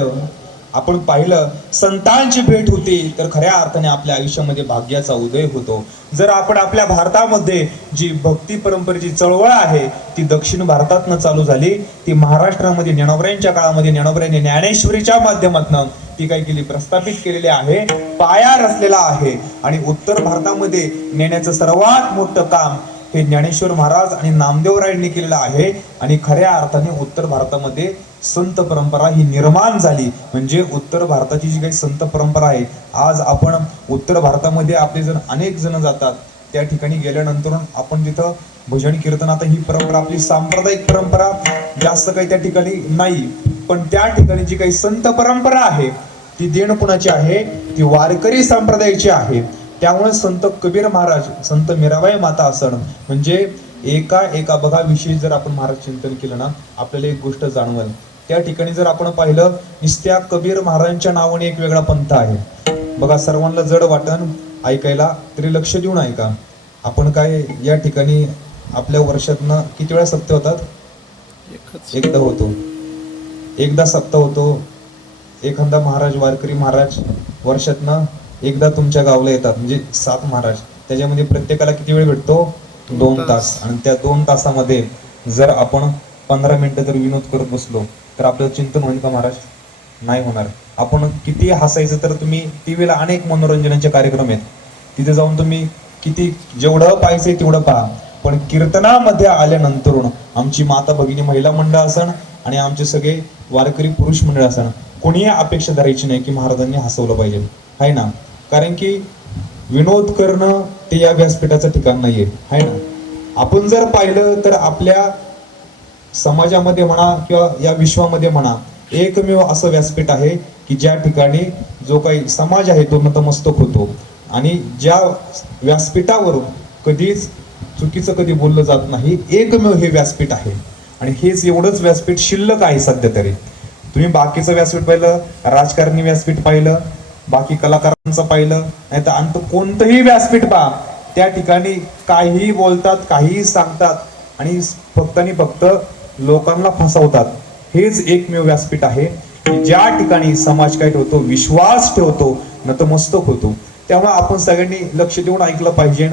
आपण पाहिलं, संतांची भेट होती तर खऱ्या अर्थाने आपल्या आयुष्यामध्ये भाग्याचा उदय होतो. जर आपण आपल्या भारतामध्ये जी भक्ती परंपरेची चळवळ आहे ती दक्षिण भारतातनं चालू झाली, ती महाराष्ट्रामध्ये ज्ञानोबरायांच्या काळामध्ये ज्ञानोबरायांनी ज्ञानेश्वरीच्या माध्यमातून ती काय केली? प्रस्थापित केलेली आहे, पाया रचलेला आहे. आणि उत्तर भारतामध्ये नेण्याचं सर्वात मोठं काम हे ज्ञानेश्वर महाराज आणि नामदेवरायांनी केलेलं आहे. आणि खऱ्या अर्थाने उत्तर भारतामध्ये संत परंपरा ही निर्माण झाली. म्हणजे उत्तर भारताची जी काही संत परंपरा आहे, आज आपण उत्तर भारतामध्ये आपले जण अनेक जण जातात, त्या ठिकाणी गेल्यानंतर आपण तिथं भजन कीर्तन, आता ही परंपरा आपली सांप्रदायिक परंपरा जास्त काही त्या ठिकाणी नाही, पण त्या ठिकाणी जी काही संत परंपरा आहे ती देण कुणाची आहे, ती वारकरी संप्रदायाची आहे. त्यामुळे संत कबीर महाराज, संत मीराबाई माता असण म्हणजे एका बघा विषयी जर आपण महाराज चिंतन केलं ना, आपल्याला एक गोष्ट जाणवेल. त्या ठिकाणी जर आपण पाहिलं, नुसत्या कबीर महाराजांच्या नावाने एक वेगळा पंथ आहे बघा. सर्वांना जड वाटण ऐकायला, तरी लक्ष देऊन ऐका. आपण काय या ठिकाणी आपल्या वर्षातनं किती वेळा सप्ताह होतात? एकदा होतो, एकदा सप्ताह होतो. एखादा महाराज, वारकरी महाराज वर्षातनं एकदा तुमच्या गावाला येतात, म्हणजे 7 महाराज. त्याच्यामध्ये प्रत्येकाला किती वेळ भेटतो? 2 तास. आणि त्या 2 तासामध्ये जर आपण 15 मिनिटं जर विनोद करत बसलो तर आपलं चिंतन होईल का महाराज? नाही होणार. आपण किती हसायचं, तर तुम्ही टीव्हीला अनेक मनोरंजनाचे कार्यक्रम आहेत, तिथे जाऊन तुम्ही किती जेवढं पाहिजे तेवढं पहा. पण कीर्तनामध्ये आल्यानंतर आमची माता भगिनी महिला मंडळ असन आणि आमचे सगळे वारकरी पुरुष मंडळ असन, कोणीही अपेक्षा धरायची नाही की महाराजांनी हसवलं पाहिजे, आहे ना. कारण की विनोद करणं ते या व्यासपीठाचं ठिकाण नाहीये, आहे ना. आपण जर पाहिलं तर आपल्या समाजामध्ये म्हणा किंवा या विश्वामध्ये म्हणा, एकमेव असं व्यासपीठ आहे की ज्या ठिकाणी जो काही समाज आहे तो नतमस्तक होतो. आणि ज्या व्यासपीठावरून कधीच चुकीचं कधी बोललं जात नाही, एकमेव हे व्यासपीठ आहे. आणि हेच एवढंच व्यासपीठ शिल्लक आहे सध्या तरी. तुम्ही बाकीचं व्यासपीठ पाहिलं, राजकारणी व्यासपीठ पाहिलं, बाकी कलाकारांचं पाहिलं, नाही तर अंत कोणतंही व्यासपीठ पहा, त्या ठिकाणी काहीही बोलतात, काहीही सांगतात आणि फक्त लोकांना फसवतात. हेच एकमेव व्यासपीठ आहे की ज्या ठिकाणी समाज काय ठेवतो? विश्वास ठेवतो, नतमस्तक होतो. त्यामुळे आपण सगळ्यांनी लक्ष देऊन ऐकलं पाहिजे.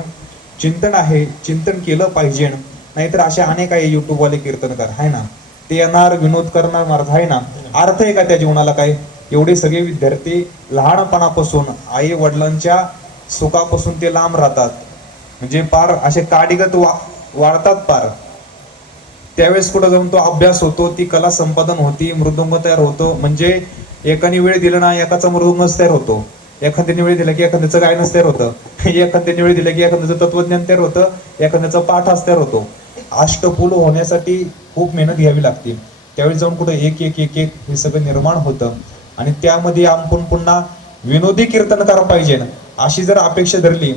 चिंतन आहे, चिंतन केलं पाहिजे. नाहीतर असे अनेक आहे युट्यूबवाले कीर्तनकार, आहे ना, ते येणार, विनोद करणार महाराज, आहे ना. अर्थ आहे का त्या जीवनाला? काय एवढे सगळे विद्यार्थी लहानपणापासून आई वडिलांच्या सुखापासून ते लांब राहतात, म्हणजे पार असे काडीगत वाढतात पार. त्यावेळेस कुठं जाऊन तो अभ्यास होतो, ती कला संपादन होती, मृदुंग तयार होतो. म्हणजे एकाने वेळ दिला ना, एकाचा मृदुंगच तयार होतो. एखाद्याने वेळ दिला की एखाद्याचं गायनच तयार होतं. एखाद्याने वेळ दिला की एखाद्याचं तत्वज्ञान तयार होतं, एखाद्याचा पाठाच तयार होतो. अष्टपुल होण्यासाठी खूप मेहनत घ्यावी लागते. त्यावेळी जाऊन कुठं एक एक एक एक हे सगळं निर्माण होतं. आणि त्यामध्ये आपण पुन्हा विनोदी कीर्तनकार पाहिजे ना, अशी जर अपेक्षा धरली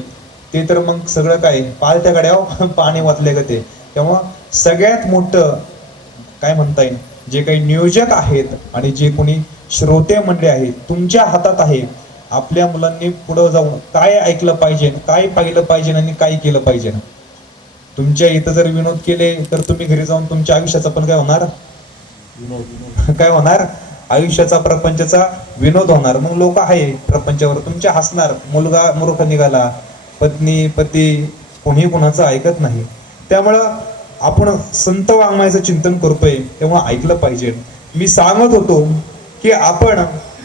ते तर मग सगळं काय पालत्या गाड्यावर पाणी वाचले का ते. तेव्हा सगळ्यात मोठं काय म्हणता येईल, जे काही नियोजक आहेत आणि जे कोणी श्रोते मंडळी आहेत, तुमच्या हातात आहे. आपल्या मुलांनी पुढे जाऊन काय ऐकलं पाहिजे, काय पाहिलं पाहिजे आणि काय केलं पाहिजे. तुमच्या इथं जर विनोद केले तर तुम्ही घरी जाऊन तुमच्या आयुष्याचा पण काय होणार? काय होणार? आयुष्याचा, प्रपंचाचा विनोद होणार. मग लोक आहे प्रपंचावर तुमच्या हसणार. मुलगा मूर्ख निघाला, पत्नी पती कोणी कोणाचं ऐकत नाही. त्यामुळं आपण संत वाङ्मयाचं चिंतन करतोय तेव्हा ऐकलं पाहिजे. मी सांगत होतो की आपण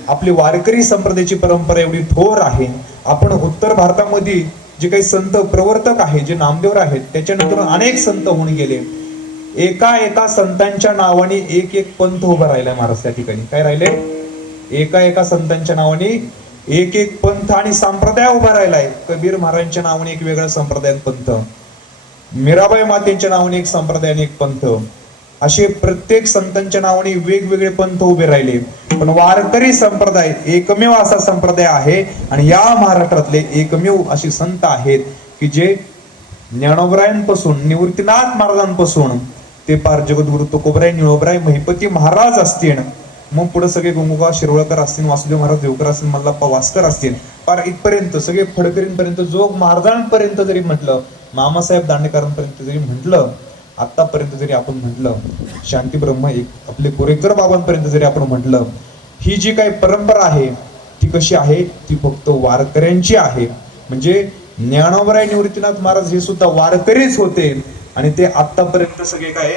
आपली वारकरी संप्रदायाची परंपरा एवढी थोर आहे. आपण उत्तर भारतामध्ये जे काही संत प्रवर्तक आहेत, जे नामदेव आहेत, त्याच्यानंतर अनेक संत होऊन गेले. एका संतांच्या नावाने एक एक पंथ उभा राहिलाय महाराज. त्या ठिकाणी काय राहिले? एका संतांच्या नावाने एक एक पंथ आणि संप्रदाय उभा राहिलाय. कबीर महाराजांच्या नावाने एक वेगळा संप्रदाय पंथ, मीराबाई मातेंच्या नावाने एक संप्रदाय आणि एक पंथ, असे प्रत्येक संतांच्या नावाने वेगवेगळे पंथ उभे राहिले. पण वारकरी संप्रदाय एकमेव असा संप्रदाय आहे आणि या महाराष्ट्रातले एकमेव असे संत आहेत की जे ज्ञानोबरायांपासून, निवृत्तीनाथ महाराजांपासून ते पार जगद्गुरु तुकोबराय, निळोबराय, महिपती महाराज असतील, मग पुढे सगळे गंगोबा शिरवळकर असतील, वासुदेव महाराज देवकर असतील, मल्लाप्पा वास्कर असतील, पार इथपर्यंत सगळे फडकरींपर्यंत, जोग महाराजांपर्यंत जरी म्हटलं, मामासाहेब दांडेकरांपर्यंत जरी म्हटलं, आतापर्यंत जरी आपण म्हटलं, शांती ब्रह्म एक आपले कोरेकर बाबांपर्यंत जरी आपण म्हटलं, ही जी काही परंपरा आहे ती कशी आहे? ती फक्त वारकऱ्यांची आहे. म्हणजे ज्ञानोबराय, निवृत्तीनाथ महाराज हे सुद्धा वारकरीच होते. आणि ते आतापर्यंत सगळे काय,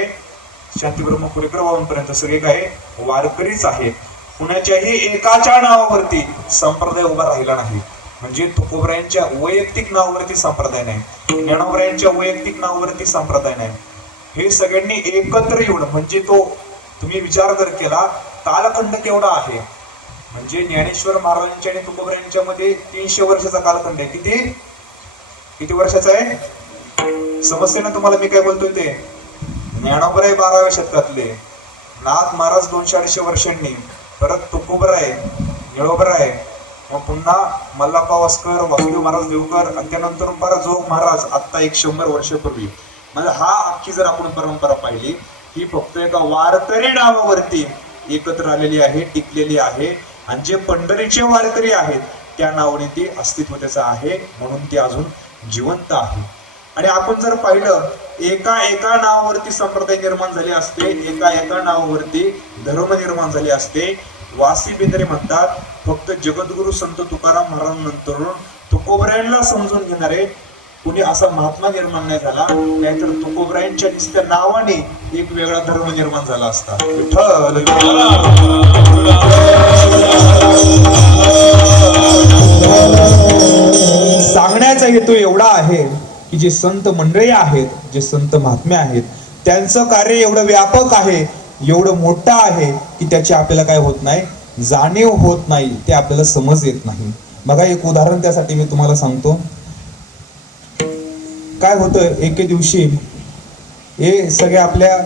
शांतीब्रह्म कोरेकर बाबांपर्यंत सगळे काय वारकरीच आहेत. कुणाच्याही एकाच्या नावावरती संप्रदाय उभा राहिला नाही. म्हणजे तुकोबरायांच्या वैयक्तिक नावावरती संप्रदाय नाही, ज्ञानोबरायांच्या वैयक्तिक नावावरती संप्रदाय नाही. हे सगळ्यांनी एकत्र येऊन म्हणजे तो तुम्ही विचार जर केला कालखंड केवढा आहे, म्हणजे ज्ञानेश्वर महाराजांच्या आणि तुकोबरायांच्या मध्ये 300 वर्षाचा कालखंड आहे. किती वर्षाचा आहे समजते ना तुम्हाला मी काय बोलतोय ते. ज्ञानोबराय 12व्या शतकातले, नाथ महाराज 200-250 वर्षांनी, परत तुकोबराय, निळोबराय, मग पुन्हा मल्लाप्पा वास्कर, वासुदेव महाराज देवकर आणि त्यानंतर परत जोग महाराज आता 100 वर्षापूर्वी. म्हणजे हा अख्खी जर आपण परंपरा पाहिली ही फक्त एका वारकरी नावावरती एकत्र आलेली आहे, टिकलेली आहे. आणि जे पंढरीचे वारकरी आहेत त्या नावाने ती अस्तित्व त्याचं आहे, म्हणून ते अजून जिवंत आहे. आणि आपण जर पाहिलं एका नावावरती संप्रदाय निर्माण झाले असते, एका नावावरती धर्म निर्माण झाले असते. वासी बेंद्रे म्हणतात फक्त जगद्गुरु संत तुकाराम महाराजांनंतर तुकोबरायांना समजून घेणारे कुणी असा महात्मा निर्माण नाही झाला, नाहीतर तुकोबरायांच्या नुसत्या नावाने एक वेगळा धर्म निर्माण झाला असता. विठ्ठल सांगण्याचा हेतू एवढा आहे की जे संत मंडळी आहेत, जे संत महात्मे आहेत, त्यांचं कार्य एवढं व्यापक आहे, एवढं मोठं आहे की त्याची आपल्याला काय होत नाही, जाणीव होत नाही, ते आपल्याला समज येत नाही. बघा एक उदाहरण त्यासाठी मी तुम्हाला सांगतो. काय होतं एके दिवशी हे सगळे आपल्या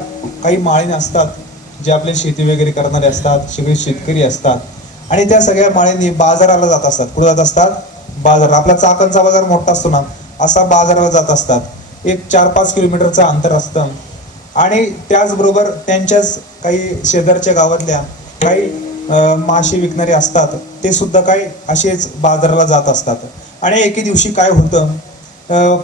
काही माळीने असतात, जे आपले शेती वगैरे करणारे असतात, सगळे शेतकरी असतात, आणि त्या सगळ्या माळीने बाजाराला जात असतात. कुठे जात असतात? बाजार. आपला चाकणचा बाजार मोठा असतो ना, असा बाजाराला जात असतात. एक 4-5 किलोमीटरचं अंतर असतं. आणि त्याचबरोबर त्यांच्याच काही शेजारच्या गावातल्या काही मासे विकणारे असतात, ते सुद्धा काही असेच बाजाराला जात असतात. आणि एके दिवशी काय होतं,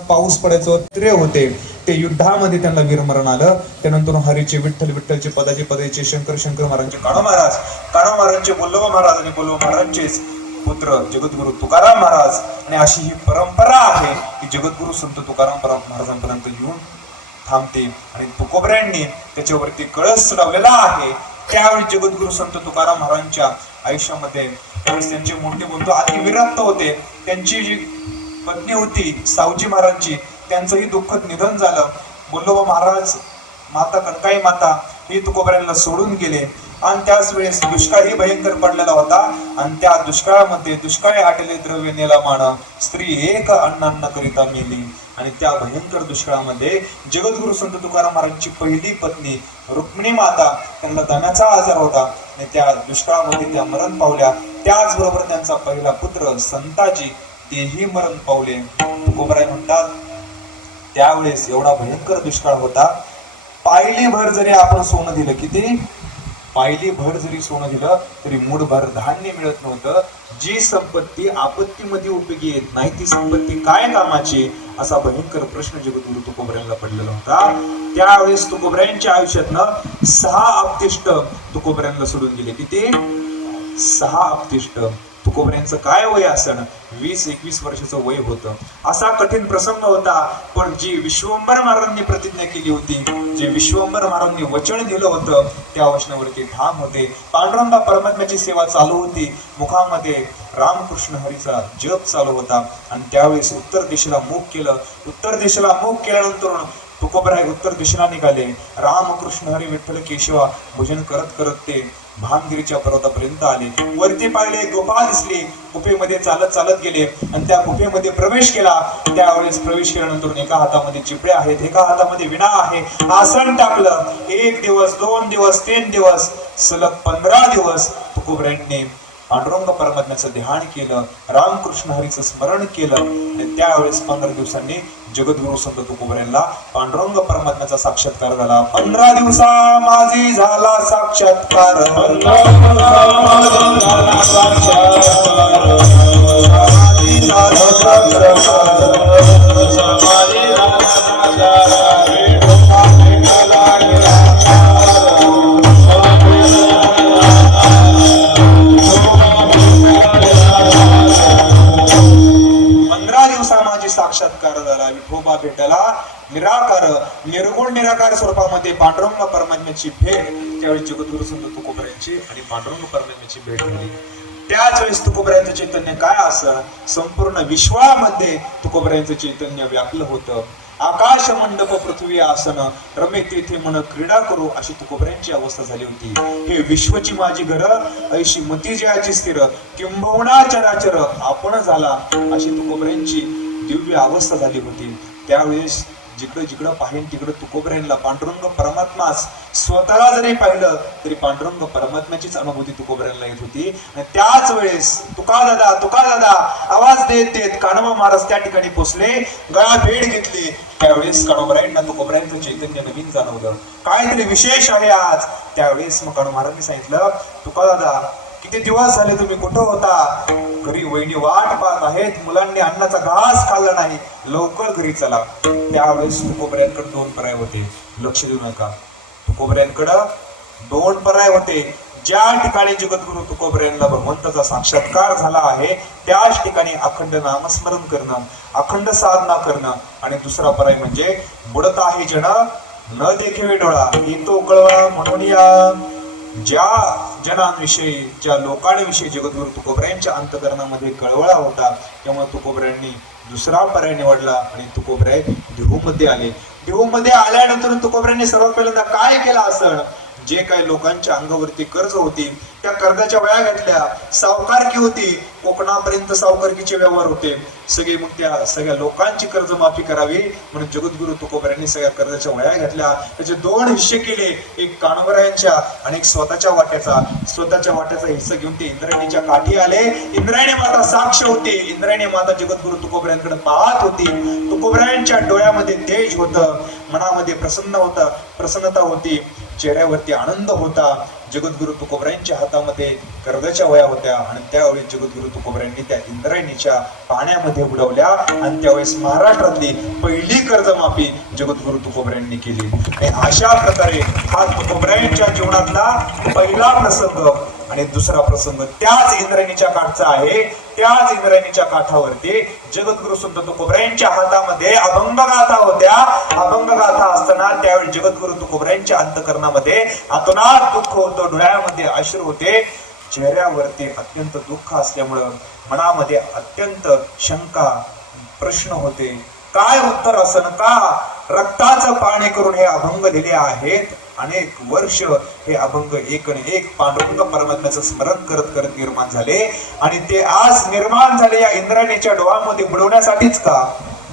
पाऊस पडायचं त्रे होते, ते युद्धामध्ये त्यांना वीरमरण आलं. त्यानंतर हरीचे विठ्ठलचे पदाचे शंकर महाराजांचे काळो महाराजांचे बोल्लव महाराज आणि बोल्लव महाराजांचेच पुत्र जगद्गुरु तुकाराम महाराज. आणि अशी ही परंपरा आहे की जगद्गुरु संत तुकाराम महाराजांपर्यंत येऊन थांबते. आणि तुकोबरायांनी त्याच्यावरती कळस लावलेला आहे. त्यावेळी जगद्गुरु संत तुकाराम महाराजांच्या आयुष्यामध्ये त्यावेळेस त्यांचे मोठे बंधू अति विरक्त होते. त्यांची जी पत्नी होती सावजी महाराजांची, त्यांचंही दुःखद निधन झालं. बोल्लोबा महाराज, माता कनकाई माता ही तुकोबरायांना सोडून गेले. आणि त्याच वेळेस दुष्काळही भयंकर पडलेला होता. आणि त्या दुष्काळामध्ये दुष्काळी आटले द्रव्य नेला मान, स्त्री एक अण्णांना करिता मेली. आणि त्या भयंकर दुष्काळामध्ये जगद्गुरु संत तुकाराम महाराजांची पहिली पत्नी रुक्मिणी माता, त्यांना दम्याचा आजार होता आणि त्या दुष्काळामध्ये त्या मरण पावल्या. त्याचबरोबर त्यांचा पहिला पुत्र संताजी तेही मरण पावले. तुकोबराय म्हणतात त्यावेळेस एवढा भयंकर दुष्काळ होता, पायली भर जरी आपण सोनं दिलं, किती पायली भर जरी सोनं दिलं तरी मूठभर धान्य मिळत नव्हतं. जी संपत्ती आपत्तीमध्ये उपयोगी येत नाही ती संपत्ती काय कामाची, असा भयंकर प्रश्न जगद्गुरु तुकोबरायांना पडलेला होता. त्यावेळेस तुकोबरायांच्या आयुष्यातनं 6 अपतिष्ठ तुकोबरायांना सोडून गेले. किती? 6 अपतिष्ठ. तुकोबरायांचं काय वय असेल, 20-21 वर्षाचं वय होतं. असा कठीण प्रसंग होता. पण जी विश्वंभर महाराजांनी प्रतिज्ञा केली होती, जे विश्वंभर महाराजांनी वचन दिलं होतं, त्या वचनावरती ठाम होते. पांडुरंगा परमात्म्याची सेवा चालू होती. मुखामध्ये रामकृष्ण हरीचा जप चालू होता. आणि त्यावेळेस उत्तर दिशेला मुख केलं. उत्तर दिशेला मुख केल्यानंतर तुकोबराय उत्तर दिशेला निघाले. रामकृष्ण हरी विठ्ठल केशवा भजन करत करत ते भानगिरीच्या पर्वतापर्यंत आले. वरती पाहिले गुफा दिसली. गुफेमध्ये चालत चालत गेले आणि त्या गुफेमध्ये प्रवेश केला. त्यावेळेस प्रवेश केल्यानंतर एका हातामध्ये चिपळे आहेत, एका हातामध्ये विणा आहे. आसन टाकलं. 1 दिवस, 2 दिवस, 3 दिवस, सलग 15 दिवस तुकोबरायांनी पांडुरंग परमात्म्याचं ध्यान केलं, रामकृष्ण हरीचं स्मरण केलं. आणि त्यावेळेस 15 दिवसांनी जगद्गुरु संत तुकोबरायांना पांडुरंग परमात्म्याचा साक्षात्कार झाला. 15 दिवसा माझी झाला साक्षात्कार, 15 दिवसा माझी झाला साक्षात्कार, माझी झाला साक्षात्कार, माझी झाला साक्षात्कार, साक्षात्कार झाला. विठोबा भेटला निराकार, निर्गुण निराकार स्वरूपामध्ये पांडुरंग परमात्म्याची भेट. त्यावेळी जगद्गुरु संत तुकोबरायांची आणि पांडुरंग परमात्म्याची भेट झाली. त्याच वेळेस तुकोबरायांचं चैतन्य काय असं संपूर्ण विश्वामध्ये तुकोबरायांचं चैतन्य व्यापलं होतं. आकाश मंडप पृथ्वी आसन रमे तेथे मन क्रीडा करू अशी तुकोबऱ्यांची अवस्था झाली होती. हे विश्वची माझी घर ऐशी मती जयाची स्थिर किंबहुना चराचर आपण झाला अशी तुकोबऱ्यांची दिव्य अवस्था झाली होती. त्यावेळेस जिकडं जिकडं पाहिन तिकडं तुकोबऱ्यांना पांडुरंग परमात्माच स्वतःला जरी पाहिलं तरी पांडुरंग परमात्म्याचीच अनुभूती तुकोबऱ्यांना येत होती. आणि त्याच वेळेस तुका दादा आवाज देत देत कानोबा महाराज त्या ठिकाणी पोचले, गळा भेट घेतली. त्यावेळेस कानोबरायांना तुकोबरायांचं चैतन्य नवीन जाणवलं, काहीतरी विशेष आहे आज. त्यावेळेस मग कानोबा महाराजांनी सांगितलं, तुका दादा किती दिवस झाले तुम्ही कुठं होता? घरी वहिनी वाट पाहत आहेत, मुलांनी अन्नाचा घास खाल्ला नाही, लवकर घरी चला. त्यावेळेस तुकोबऱ्यांकडे दोन पर्याय होते, लक्ष देऊ नका. तुकोबऱ्यांकडं दोन पर्याय होते. ज्या ठिकाणी जगद्गुरु तुकोबऱ्यांना भगवंताचा साक्षात्कार झाला आहे त्याच ठिकाणी अखंड नामस्मरण करणं, अखंड साधना करणं. आणि दुसरा पर्याय म्हणजे बुडत आहे जन न देखेवे डोळा येतो कळवा म्हणून या. ज्या जनांविषयी ज्या लोकांविषयी जगद्गुरु तुकोबऱ्यांच्या अंतकरणामध्ये कळवळा होता, त्यामुळे तुकोबऱ्यांनी दुसरा पर्याय निवडला आणि तुकोबराय देहूमध्ये आले. देहूमध्ये आल्यानंतर तुकोबऱ्यांनी सर्वात पहिल्यांदा काय केलं असं, जे काही लोकांच्या अंगावरती कर्ज होती त्या कर्जाच्या वया घातल्या. सावकारकी होती, कोकणापर्यंत सावकारकीचे व्यवहार होते सगळे. मग त्या सगळ्या लोकांची कर्जमाफी करावी म्हणून जगद्गुरु तुकोबऱ्यांनी सगळ्या कर्जाच्या वया घातल्या. त्याचे दोन हिस्से केले, एक कानोबरायांच्या आणि एक स्वतःच्या वाट्याचा. स्वतःच्या वाट्याचा हिस्सा घेऊन ते इंद्रायणीच्या काठी आले. इंद्रायणी माता साक्ष होती. इंद्रायणी माता जगद्गुरु तुकोबऱ्यांकडे पाहत होती. तुकोबऱ्यांच्या डोळ्यामध्ये तेज होतं, मनामध्ये प्रसन्नता होती, चेहऱ्यावरती आनंद होता. जगद्गुरु तुकोबऱ्यांच्या हातामध्ये कर्जाच्या वया होत्या आणि त्यावेळी जगद्गुरु तुकोबऱ्यांनी त्या इंद्रायणीच्या पाण्यामध्ये बुडवल्या आणि त्यावेळेस महाराष्ट्रातली पहिली कर्जमाफी जगद्गुरु तुकोबऱ्यांनी केली. आणि अशा प्रकारे हा तुकोबऱ्यांच्या जीवनातला पहिला प्रसंग. आणि दुसरा प्रसंग त्याच इंद्रायणीच्या काठचा आहे. त्याच इंद्रायणीच्या काठावरती जगद्गुरु संत तुकोबऱ्यांच्या हातामध्ये अभंगगाथा होत्या. अभंगगाथा असताना त्यावेळी जगद्गुरु तुकोबऱ्यांच्या अंतकरणामध्ये अतोनात दुःख होतं, डोळ्यामध्ये अश्रू होते, चेहऱ्यावरती अत्यंत दुःख असल्यामुळं मनामध्ये अत्यंत शंका प्रश्न होते. काय उत्तर असं का रक्ताचं पाणी करून हे अभंग लिहिले आहेत. अनेक वर्ष हे अभंग एक पांडुरंग परमात्म्याचं स्मरण करत करत निर्माण झाले आणि ते आज निर्माण झाले या इंद्रायणीच्या डोळ्यामध्ये बुडवण्यासाठीच का.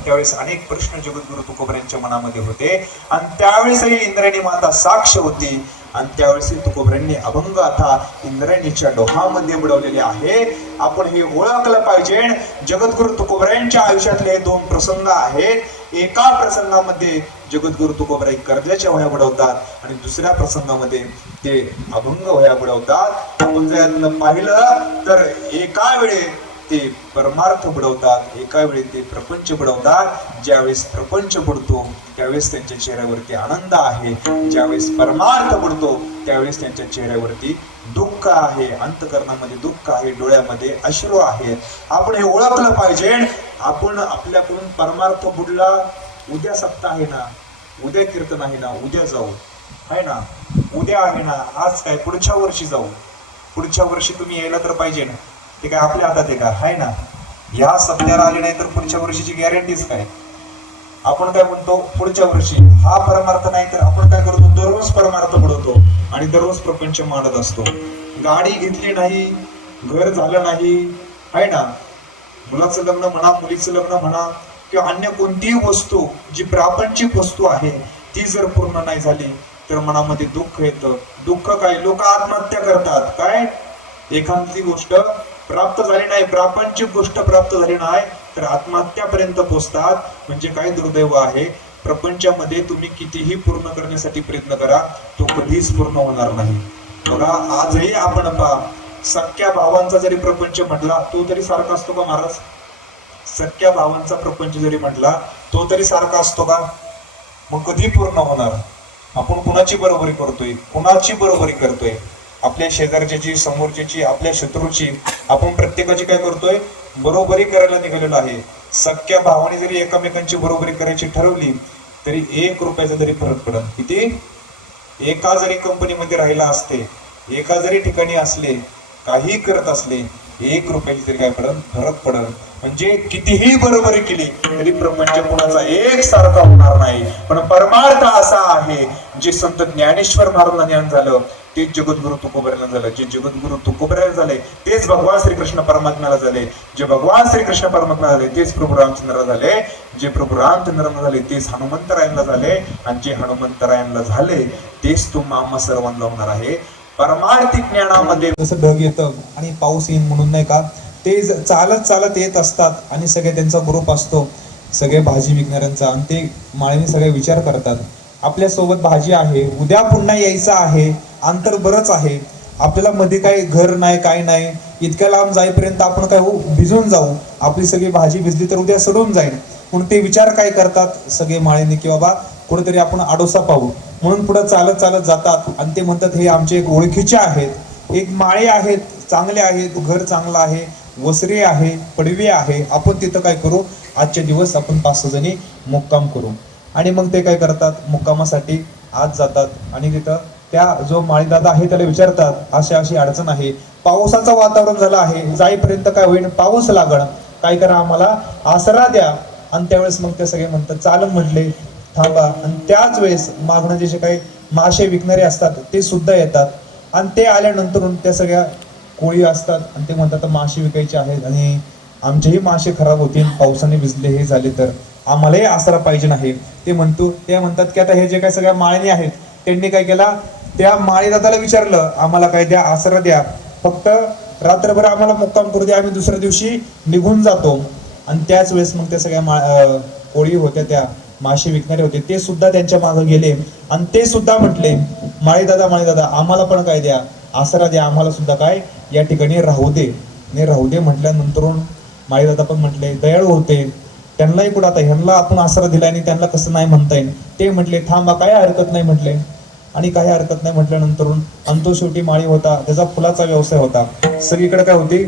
त्यावेळेस अनेक प्रश्न जगद्गुरु तुकोबऱ्यांच्या मनामध्ये होते आणि त्यावेळेसही इंद्रायणी माता साक्ष होती. आणि त्यावेळेस तुकोबऱ्यांनी अभंगगाथा इंद्रायणीच्या डोहामध्ये बुडवलेले आहे. आपण हे ओळखलं पाहिजे. जगद्गुरु तुकोबऱ्यांच्या आयुष्यातले हे दोन प्रसंग आहेत. एका प्रसंगामध्ये जगद्गुरु तुकोबराय कर्जाच्या वह्या बुडवतात आणि दुसऱ्या प्रसंगामध्ये ते अभंग वह्या बुडवतात. आपण जर यातनं पाहिलं तर एका वेळी ते परमार्थ बुडवतात, एका वेळी ते प्रपंच बुडवतात. ज्यावेळेस प्रपंच बुडतो त्यावेळेस त्यांच्या चेहऱ्यावरती आनंद आहे, ज्यावेळेस परमार्थ बुडतो त्यावेळेस त्यांच्या चेहऱ्यावरती दुःख आहे, अंतकरणामध्ये दुःख आहे, डोळ्यामध्ये अश्रू आहेत. आपण हे ओळखलं पाहिजे. आपण आपल्याकडून परमार्थ बुडला, उद्या सप्ताह आहे ना, उद्या कीर्तन आहे ना, उद्या जाऊ आहे ना, उद्या आहे ना, आज काय पुढच्या वर्षी जाऊ. पुढच्या वर्षी तुम्ही यायला तर पाहिजे ना, ते काय आपल्या हातात आहे का, आहे ना. या सप्त्याला आले नाही तर पुढच्या वर्षीची गॅरंटीच काय. आपण काय म्हणतो पुढच्या वर्षी, हा परमार्थ नाही तर आपण काय करतो, दररोज परमार्थ बुडवतो आणि दररोज प्रपंच मांडत असतो. गाडी घेतली नाही, घर झालं नाही, आहे ना, मुलाचं लग्न म्हणा, मुलीचं लग्न म्हणा किंवा अन्य कोणतीही वस्तू जी प्रापंचिक वस्तू आहे ती जर पूर्ण नाही झाली तर मनामध्ये दुःख येतं. दुःख काय, लोक आत्महत्या करतात. काय, एखादी गोष्ट प्राप्त झाली नाही, प्रापंचिक गोष्ट प्राप्त झाली नाही तर आत्महत्यापर्यंत पोहोचतात. म्हणजे काय दुर्दैव आहे. प्रपंचामध्ये तुम्ही कितीही पूर्ण करण्यासाठी प्रयत्न करा, तो कधीच पूर्ण होणार नाही. बघा आजही आपण पहा, सख्या भावांचा जरी प्रपंच म्हटला तो तरी सारखा असतो का महाराज. सख्या भावांचा प्रपंच जरी म्हटला तो तरी सारखा असतो का. मग कधी पूर्ण होणार. आपण कुणाची बरोबरी करतोय, कुणाची बरोबरी करतोय, आपल्या शेजारच्याची, समोरच्याची, आपल्या शत्रूची, आपण प्रत्येकाची काय करतोय, बरोबरी करायला निघालेलो आहे. सख्या भावाने जरी एकमेकांची बरोबरी करायची ठरवली तरी 1 रुपयाचा जरी फरक पडत. किती, एका जरी कंपनीमध्ये राहिला असते, एका जरी ठिकाणी असले काही करत असले 1 रुपयाची तरी काय पडत फरक पडत. म्हणजे कितीही बरोबरी केली तरी प्रपंच कुणाचा एकसारखा होणार नाही. पण परमार्थ असा आहे, जे संत ज्ञानेश्वर महाराजांना ज्ञान झालं तेच जगद्गुरु तुकोबऱ्याला झालं. जे जगद्गुरु तुकोबऱ्याला झाले तेच भगवान श्रीकृष्ण परमात्म्याला झाले. जे भगवान श्रीकृष्ण परमात्म्याला झाले तेच प्रभू रामचंद्राला झाले. जे प्रभू रामचंद्राला झाले तेच हनुमंतरायांना झाले. आणि जे हनुमंतरायांना झाले तेच तुम्हा आम्हा सर्वांना होणार आहे. परमार्थिक ज्ञानामध्ये जसं ढग येतं आणि पाऊस येईल म्हणून नाही का, ते चालत चालत येत असतात आणि सगळे त्यांचा ग्रुप असतो सगळे भाजी विकणाऱ्यांचा, आणि ते माळीने सगळे विचार करतात आपल्या सोबत भाजी आहे, उद्या पुन्हा यायचं आहे, अंतर बरंच आहे, आपल्याला मध्ये काही घर नाही काय नाही, इतक्या लांब जाईपर्यंत आपण काय भिजून जाऊ, आपली सगळी भाजी भिजली तर उद्या सडून जाईल. म्हणून ते विचार काय करतात सगळे माळीने की बाबा कुठेतरी आपण आडोसा पाहू. म्हणून पुढे चालत चालत जातात आणि ते म्हणतात हे आमचे एक ओळखीचे आहेत, एक माळे आहेत, चांगले आहेत, घर चांगलं आहे, वसरे आहे, पडवे आहे, आपण तिथं काय करू, आजचे दिवस आपण 5-6 जणी मुक्काम करू. आणि मग ते काय करतात, मुक्कामासाठी आज जातात आणि तिथं त्या जो माळीदादा आहे त्याला विचारतात अशी अशी अडचण आहे, पावसाचं वातावरण झालं आहे, जाईपर्यंत काय होईल, पाऊस लागण, काय करा आम्हाला आसरा द्या. आणि त्यावेळेस मग ते सगळे म्हणतात चालन म्हटले थांबा. आणि त्याच वेळेस मागणं जे काही मासे विकणारे असतात ते सुद्धा येतात. आणि ते आल्यानंतर त्या सगळ्या कोळी असतात आणि ते म्हणतात मासे विकायचे आहेत आणि आमचेही मासे खराब होतील, पावसाने भिजले हे झाले तर आम्हालाही आसरा पाहिजे नाही. ते म्हणतात की आता हे जे काही सगळ्या माळणी आहेत त्यांनी काय केला, त्या माळीदादाला विचारलं आम्हाला काय द्या, आसरा द्या, फक्त रात्रभर आम्हाला मुक्काम करू द्या, आम्ही दुसऱ्या दिवशी निघून जातो. आणि त्याच वेळेस मग त्या सगळ्या कोळी होत्या, त्या मासे विकणारे होते, ते सुद्धा त्यांच्या मागे गेले आणि ते सुद्धा म्हटले माळीदादा आम्हाला पण काय द्या, आसरा द्या, आम्हाला सुद्धा काय या ठिकाणी राहू दे म्हटल्यानंतर माळीदादा पण म्हटले दयाळू होते, त्यांनाही कुठं आता ह्यांना आपण आसरा दिला आणि त्यांना कसं नाही म्हणता येईल. ते म्हटले थांबा काय हरकत नाही म्हटले. आणि काही हरकत नाही म्हटल्यानंतर आणि तो शेवटी माळी होता, त्याचा फुलाचा व्यवसाय होता. सगळीकडे काय होती,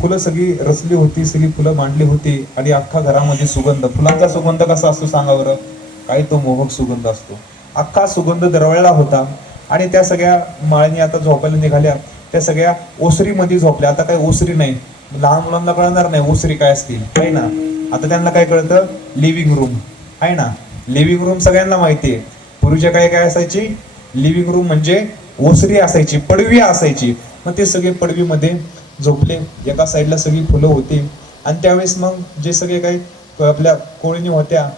फुलं सगळी रचली होती, सगळी फुलं मांडली होती आणि अख्खा घरामध्ये सुगंध. फुलांचा सुगंध कसा असतो सांगा बरं, काय तो मोहक सुगंध असतो. अख्खा सुगंध दरवळला होता. आणि त्या सगळ्या माळणी आता झोपायला निघाल्या, त्या सगळ्या ओसरीमध्ये झोपल्या. आता काही ओसरी नाही, लहान मुलांना कळणार नाही ओसरी काय असतील आहे ना. आता त्यांना काय कळतं, लिव्हिंग रूम आहे ना, लिव्हिंग रूम सगळ्यांना माहिती आहे. पूर्वीच्या काय काय असायची, लिव्हिंग रूम म्हणजे ओसरी असायची, पडवी असायची. मग ते सगळे पडवीमध्ये झोपले, एका साईडला सगळी फुलं होती. आणि त्यावेळेस मग जे सगळे काही आपल्या कोळीणी होत्या,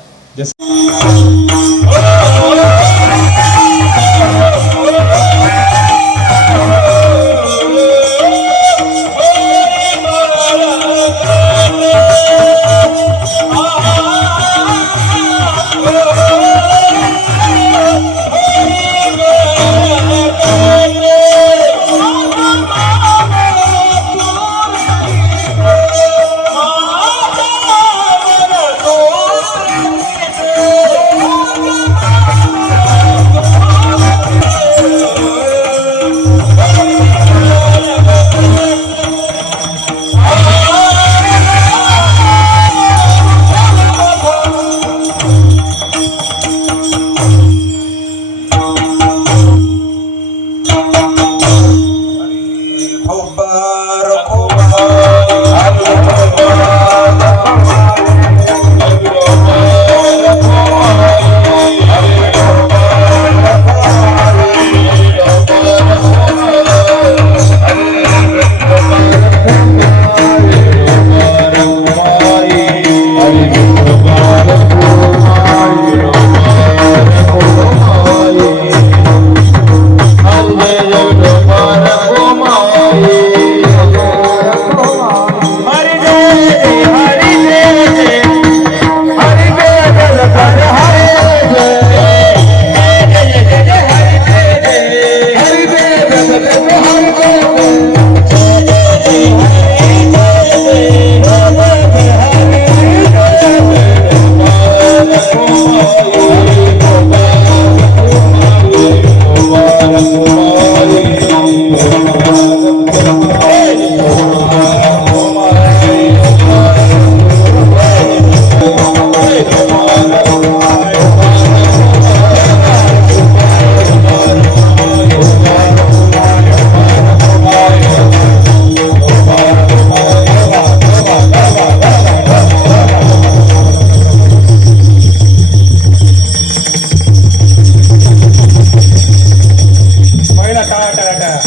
टाळ्या टाळ्या टाळ्या.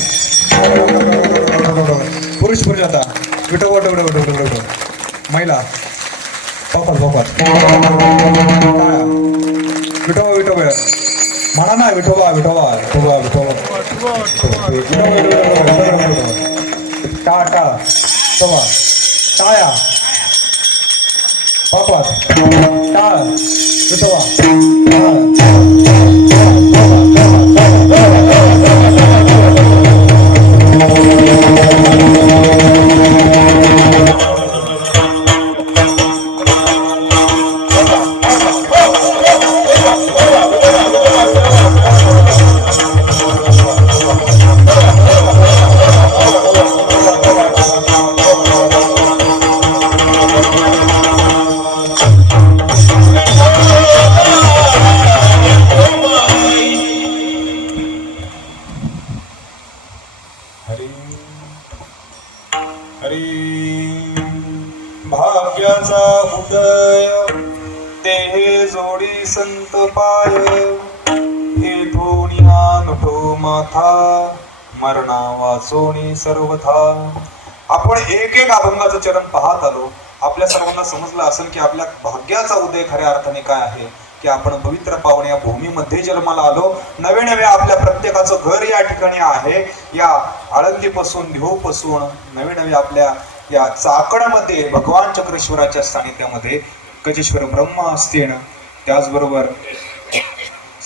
पुरुष पुरुष आता विठोबा विठोबा विठोबा विठोबा विठोबा. महिला पॉपात पॉपात टाळ्या. विठोबा विठोबा म्हणा ना विठोबा विठोबा विठोबा विठोबा टाळ टाळ विठोबा टाळ्या पॉपात टाळ विठोबा भाग्याचा उदय ते जोडी संत पाय हे धोनी अनुभव माथा मरणा वाचोनी सर्वथा. आपण एक एक अभंगाचं चरण पाहत आलो. आपल्या सर्वांना समजलं असेल की आपल्या भाग्याचा उदय खऱ्या अर्थाने काय आहे, की आपण पवित्र पावन या भूमीमध्ये जन्माला आलो. नवे नवे आपल्या प्रत्येकाचं घर या ठिकाणी आहे. या आळंदीपासून देहूपासून नवे नवे आपल्या या चाकणमध्ये भगवान चक्रेश्वराच्या सानिध्यामध्ये गजेश्वर ब्रह्मा असतील, त्याचबरोबर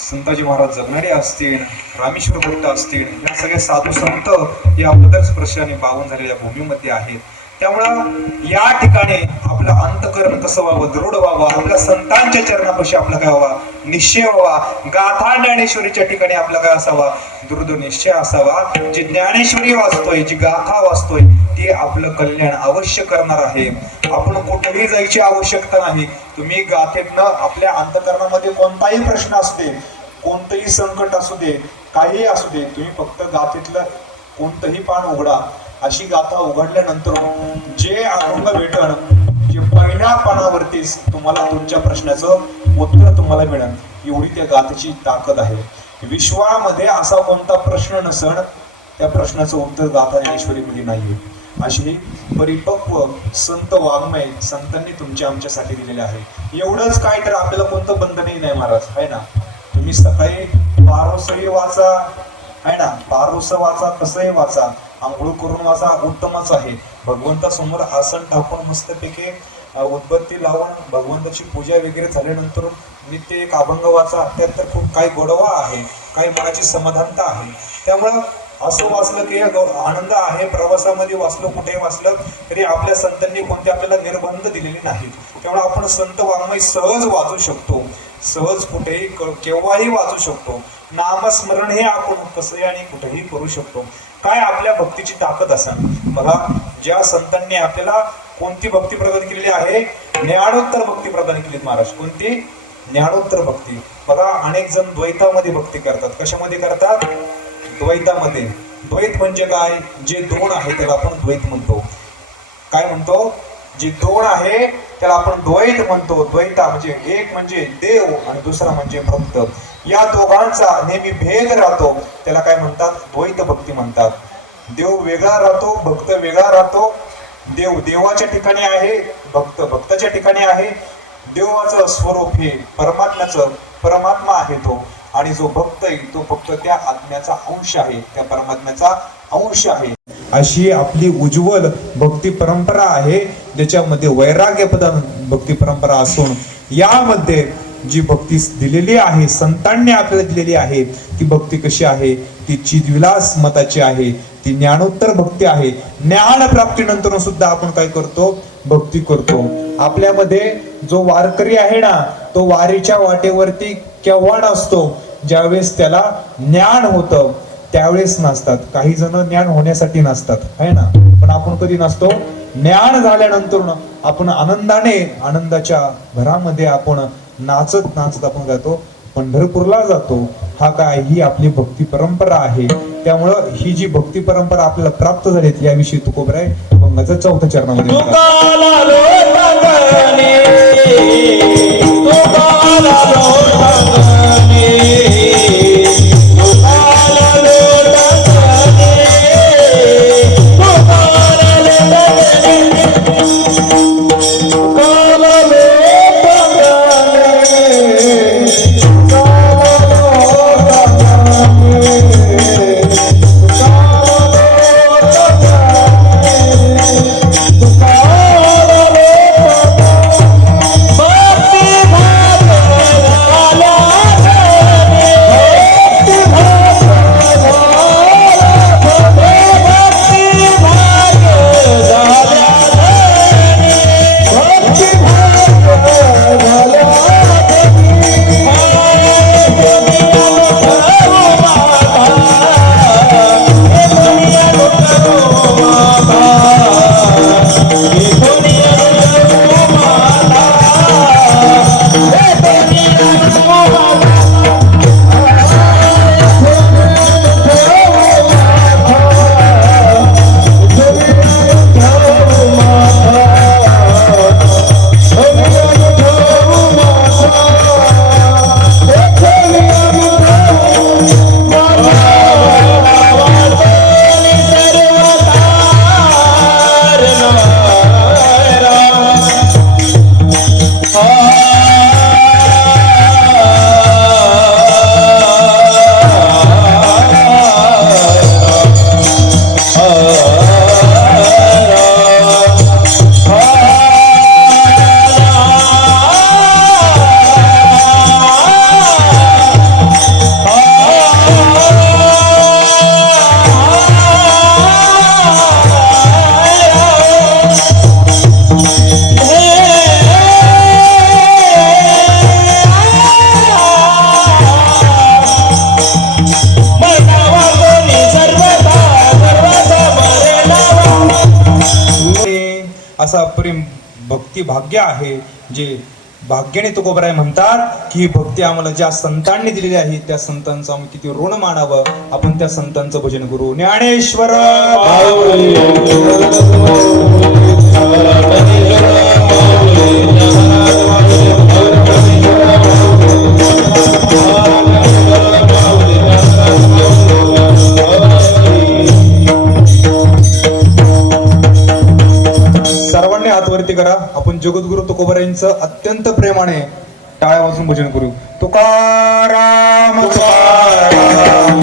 संताजी महाराज जगणारे असतील, रामेश्वर भक्त असतील, या सगळे साधू संत या पदर स्पर्शाने पावन झालेल्या भूमीमध्ये आहेत. त्यामुळं या ठिकाणी आपलं अंतकरण कसं व्हावं, दृढ व्हावं, आपल्या संतांच्या चरणापाशी आपला काय व्हावा, निश्चय व्हावा. गाथा ज्ञानेश्वरीच्या ठिकाणी आपला काय असावा, दृढ निश्चय असावा. जी ज्ञानेश्वरी वाचतोय, जी गाथा वाचतोय, ती आपलं कल्याण अवश्य करणार आहे. आपण कुठेही जायची आवश्यकता नाही. तुम्ही गाथेतनं आपल्या अंतकरणामध्ये कोणताही प्रश्न असू दे, कोणतंही संकट असू दे, काहीही असू दे, तुम्ही फक्त गाथेतलं कोणतंही पान उघडा. अशी गाथा उघडल्यानंतर जे अभंग भेटण, जे पहिल्या पानावरतीच तुम्हाला तुमच्या प्रश्नाचं उत्तर तुम्हाला मिळेल, एवढी त्या गाथेची ताकद आहे. विश्वामध्ये असा कोणता प्रश्न नसण, त्या प्रश्नाचं उत्तर गाथा ज्ञानेश्वरीमध्ये नाहीये. अशी परिपक्व संत वाङ्मय संतांनी तुमच्या आमच्यासाठी दिलेले आहे. एवढंच काय तर आपल्याला कोणतं बंधनही नाही महाराज, आहे ना. तुम्ही सकाळी पारोसही वाचा, आहे ना, पारोस वाचा, कसंही वाचा, आंघोळ करून वाचा, उत्तमच आहे. भगवंतासमोर आसन टाकून मस्तपैकी उदबत्ती लावून भगवंताची पूजा वगैरे झाल्यानंतर नित्य एक अभंग वाचा. त्यात तर खूप काही गोडवा आहे, काही मनाची समाधानता आहे. त्यामुळं असं वाचलं की आनंद आहे. प्रवासामध्ये वाचलं, कुठेही वाचलं तरी आपल्या संतांनी कोणते आपल्याला निर्बंध दिलेले नाहीत. त्यामुळे आपण संत वाङ्मय सहज वाचू शकतो, सहज कुठेही केव्हाही वाचू शकतो. नामस्मरण हे आपण कसंही आणि कुठेही करू शकतो. काय आपल्या भक्तीची ताकद असेल बघा. ज्या संतांनी आपल्याला कोणती भक्ती प्रदान केलेली आहे, ज्ञानोत्तर भक्ती प्रदान केली महाराज. कोणती? ज्ञानोत्तर भक्ती. बघा, अनेक जण द्वैतामध्ये भक्ती करतात. कशामध्ये करतात? द्वैतामध्ये. द्वैत म्हणजे काय? जे दोन आहे त्याला आपण द्वैत म्हणतो. काय म्हणतो? जे दोन आहे त्याला आपण द्वैत म्हणतो. द्वैता म्हणजे एक म्हणजे देव आणि दुसरा म्हणजे भक्त. या दोघांचा नेहमी भेद राहतो, त्याला काय म्हणतात? द्वैत भक्ती म्हणतात. देव वेगळा राहतो, भक्त वेगळा राहतो. देव देवाच्या ठिकाणी आहे, भक्त भक्ताच्या ठिकाणी आहे. देवाचं स्वरूप हे परमात्म्याचं, परमात्मा आहे तो, आणि जो भक्त आहे तो फक्त त्या आत्म्याचा अंश आहे, त्या परमात्म्याचा अंश आहे. अशी आपली उज्ज्वल भक्ती परंपरा आहे, ज्याच्यामध्ये वैराग्य प्रधान भक्ती परंपरा असून यामध्ये जी भक्ती दिलेली आहे, संतांनी आपल्याला दिलेली आहे, ती भक्ती कशी आहे? ती चिदविलास मताची आहे, ती ज्ञानोत्तर भक्ती आहे. ज्ञान प्राप्तीनंतर सुद्धा आपण काय करतो? भक्ती करतो. आपल्यामध्ये जो वारकरी आहे ना, तो वारीच्या वाटेवरती केव्हा नसतो? ज्यावेळेस त्याला ज्ञान होतं त्यावेळेस नसतात. काही जण ज्ञान होण्यासाठी नसतात, आहे ना, पण आपण कधी नसतो? ज्ञान झाल्यानंतर आपण आनंदाने, आनंदाच्या भरामध्ये आपण नाचत नाचत आपण जातो, पंढरपूरला जातो. हा काय? ही आपली भक्ती परंपरा आहे. त्यामुळं ही जी भक्ती परंपरा आपल्याला प्राप्त झालीत याविषयी तुकोबराय अभंगाच्या 4थ्या चरणामध्ये तुकाला असा प्रेम भक्ती भाग्य आहे, जे भाग्याने तुकोबराय म्हणतात की ही भक्ती आम्हाला ज्या संतांनी दिलेली आहे त्या संतांचं आम्ही किती ऋण मानावं. आपण त्या संतांचं भजन करू. ज्ञानेश्वर सर्वांनी हातवरती करा. आपण जगद्गुरु तुकोबरायांचं अत्यंत प्रेमाने टाळ्या वाजून भजन करू. तुकाराम तुकाराम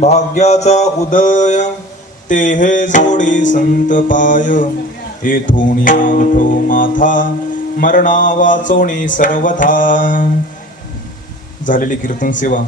भाग्याचा उदय ते हे जोडी संत पाय, येथून आठो माथा मरणा वाचोणी सर्वथा. झालेली कीर्तन सेवा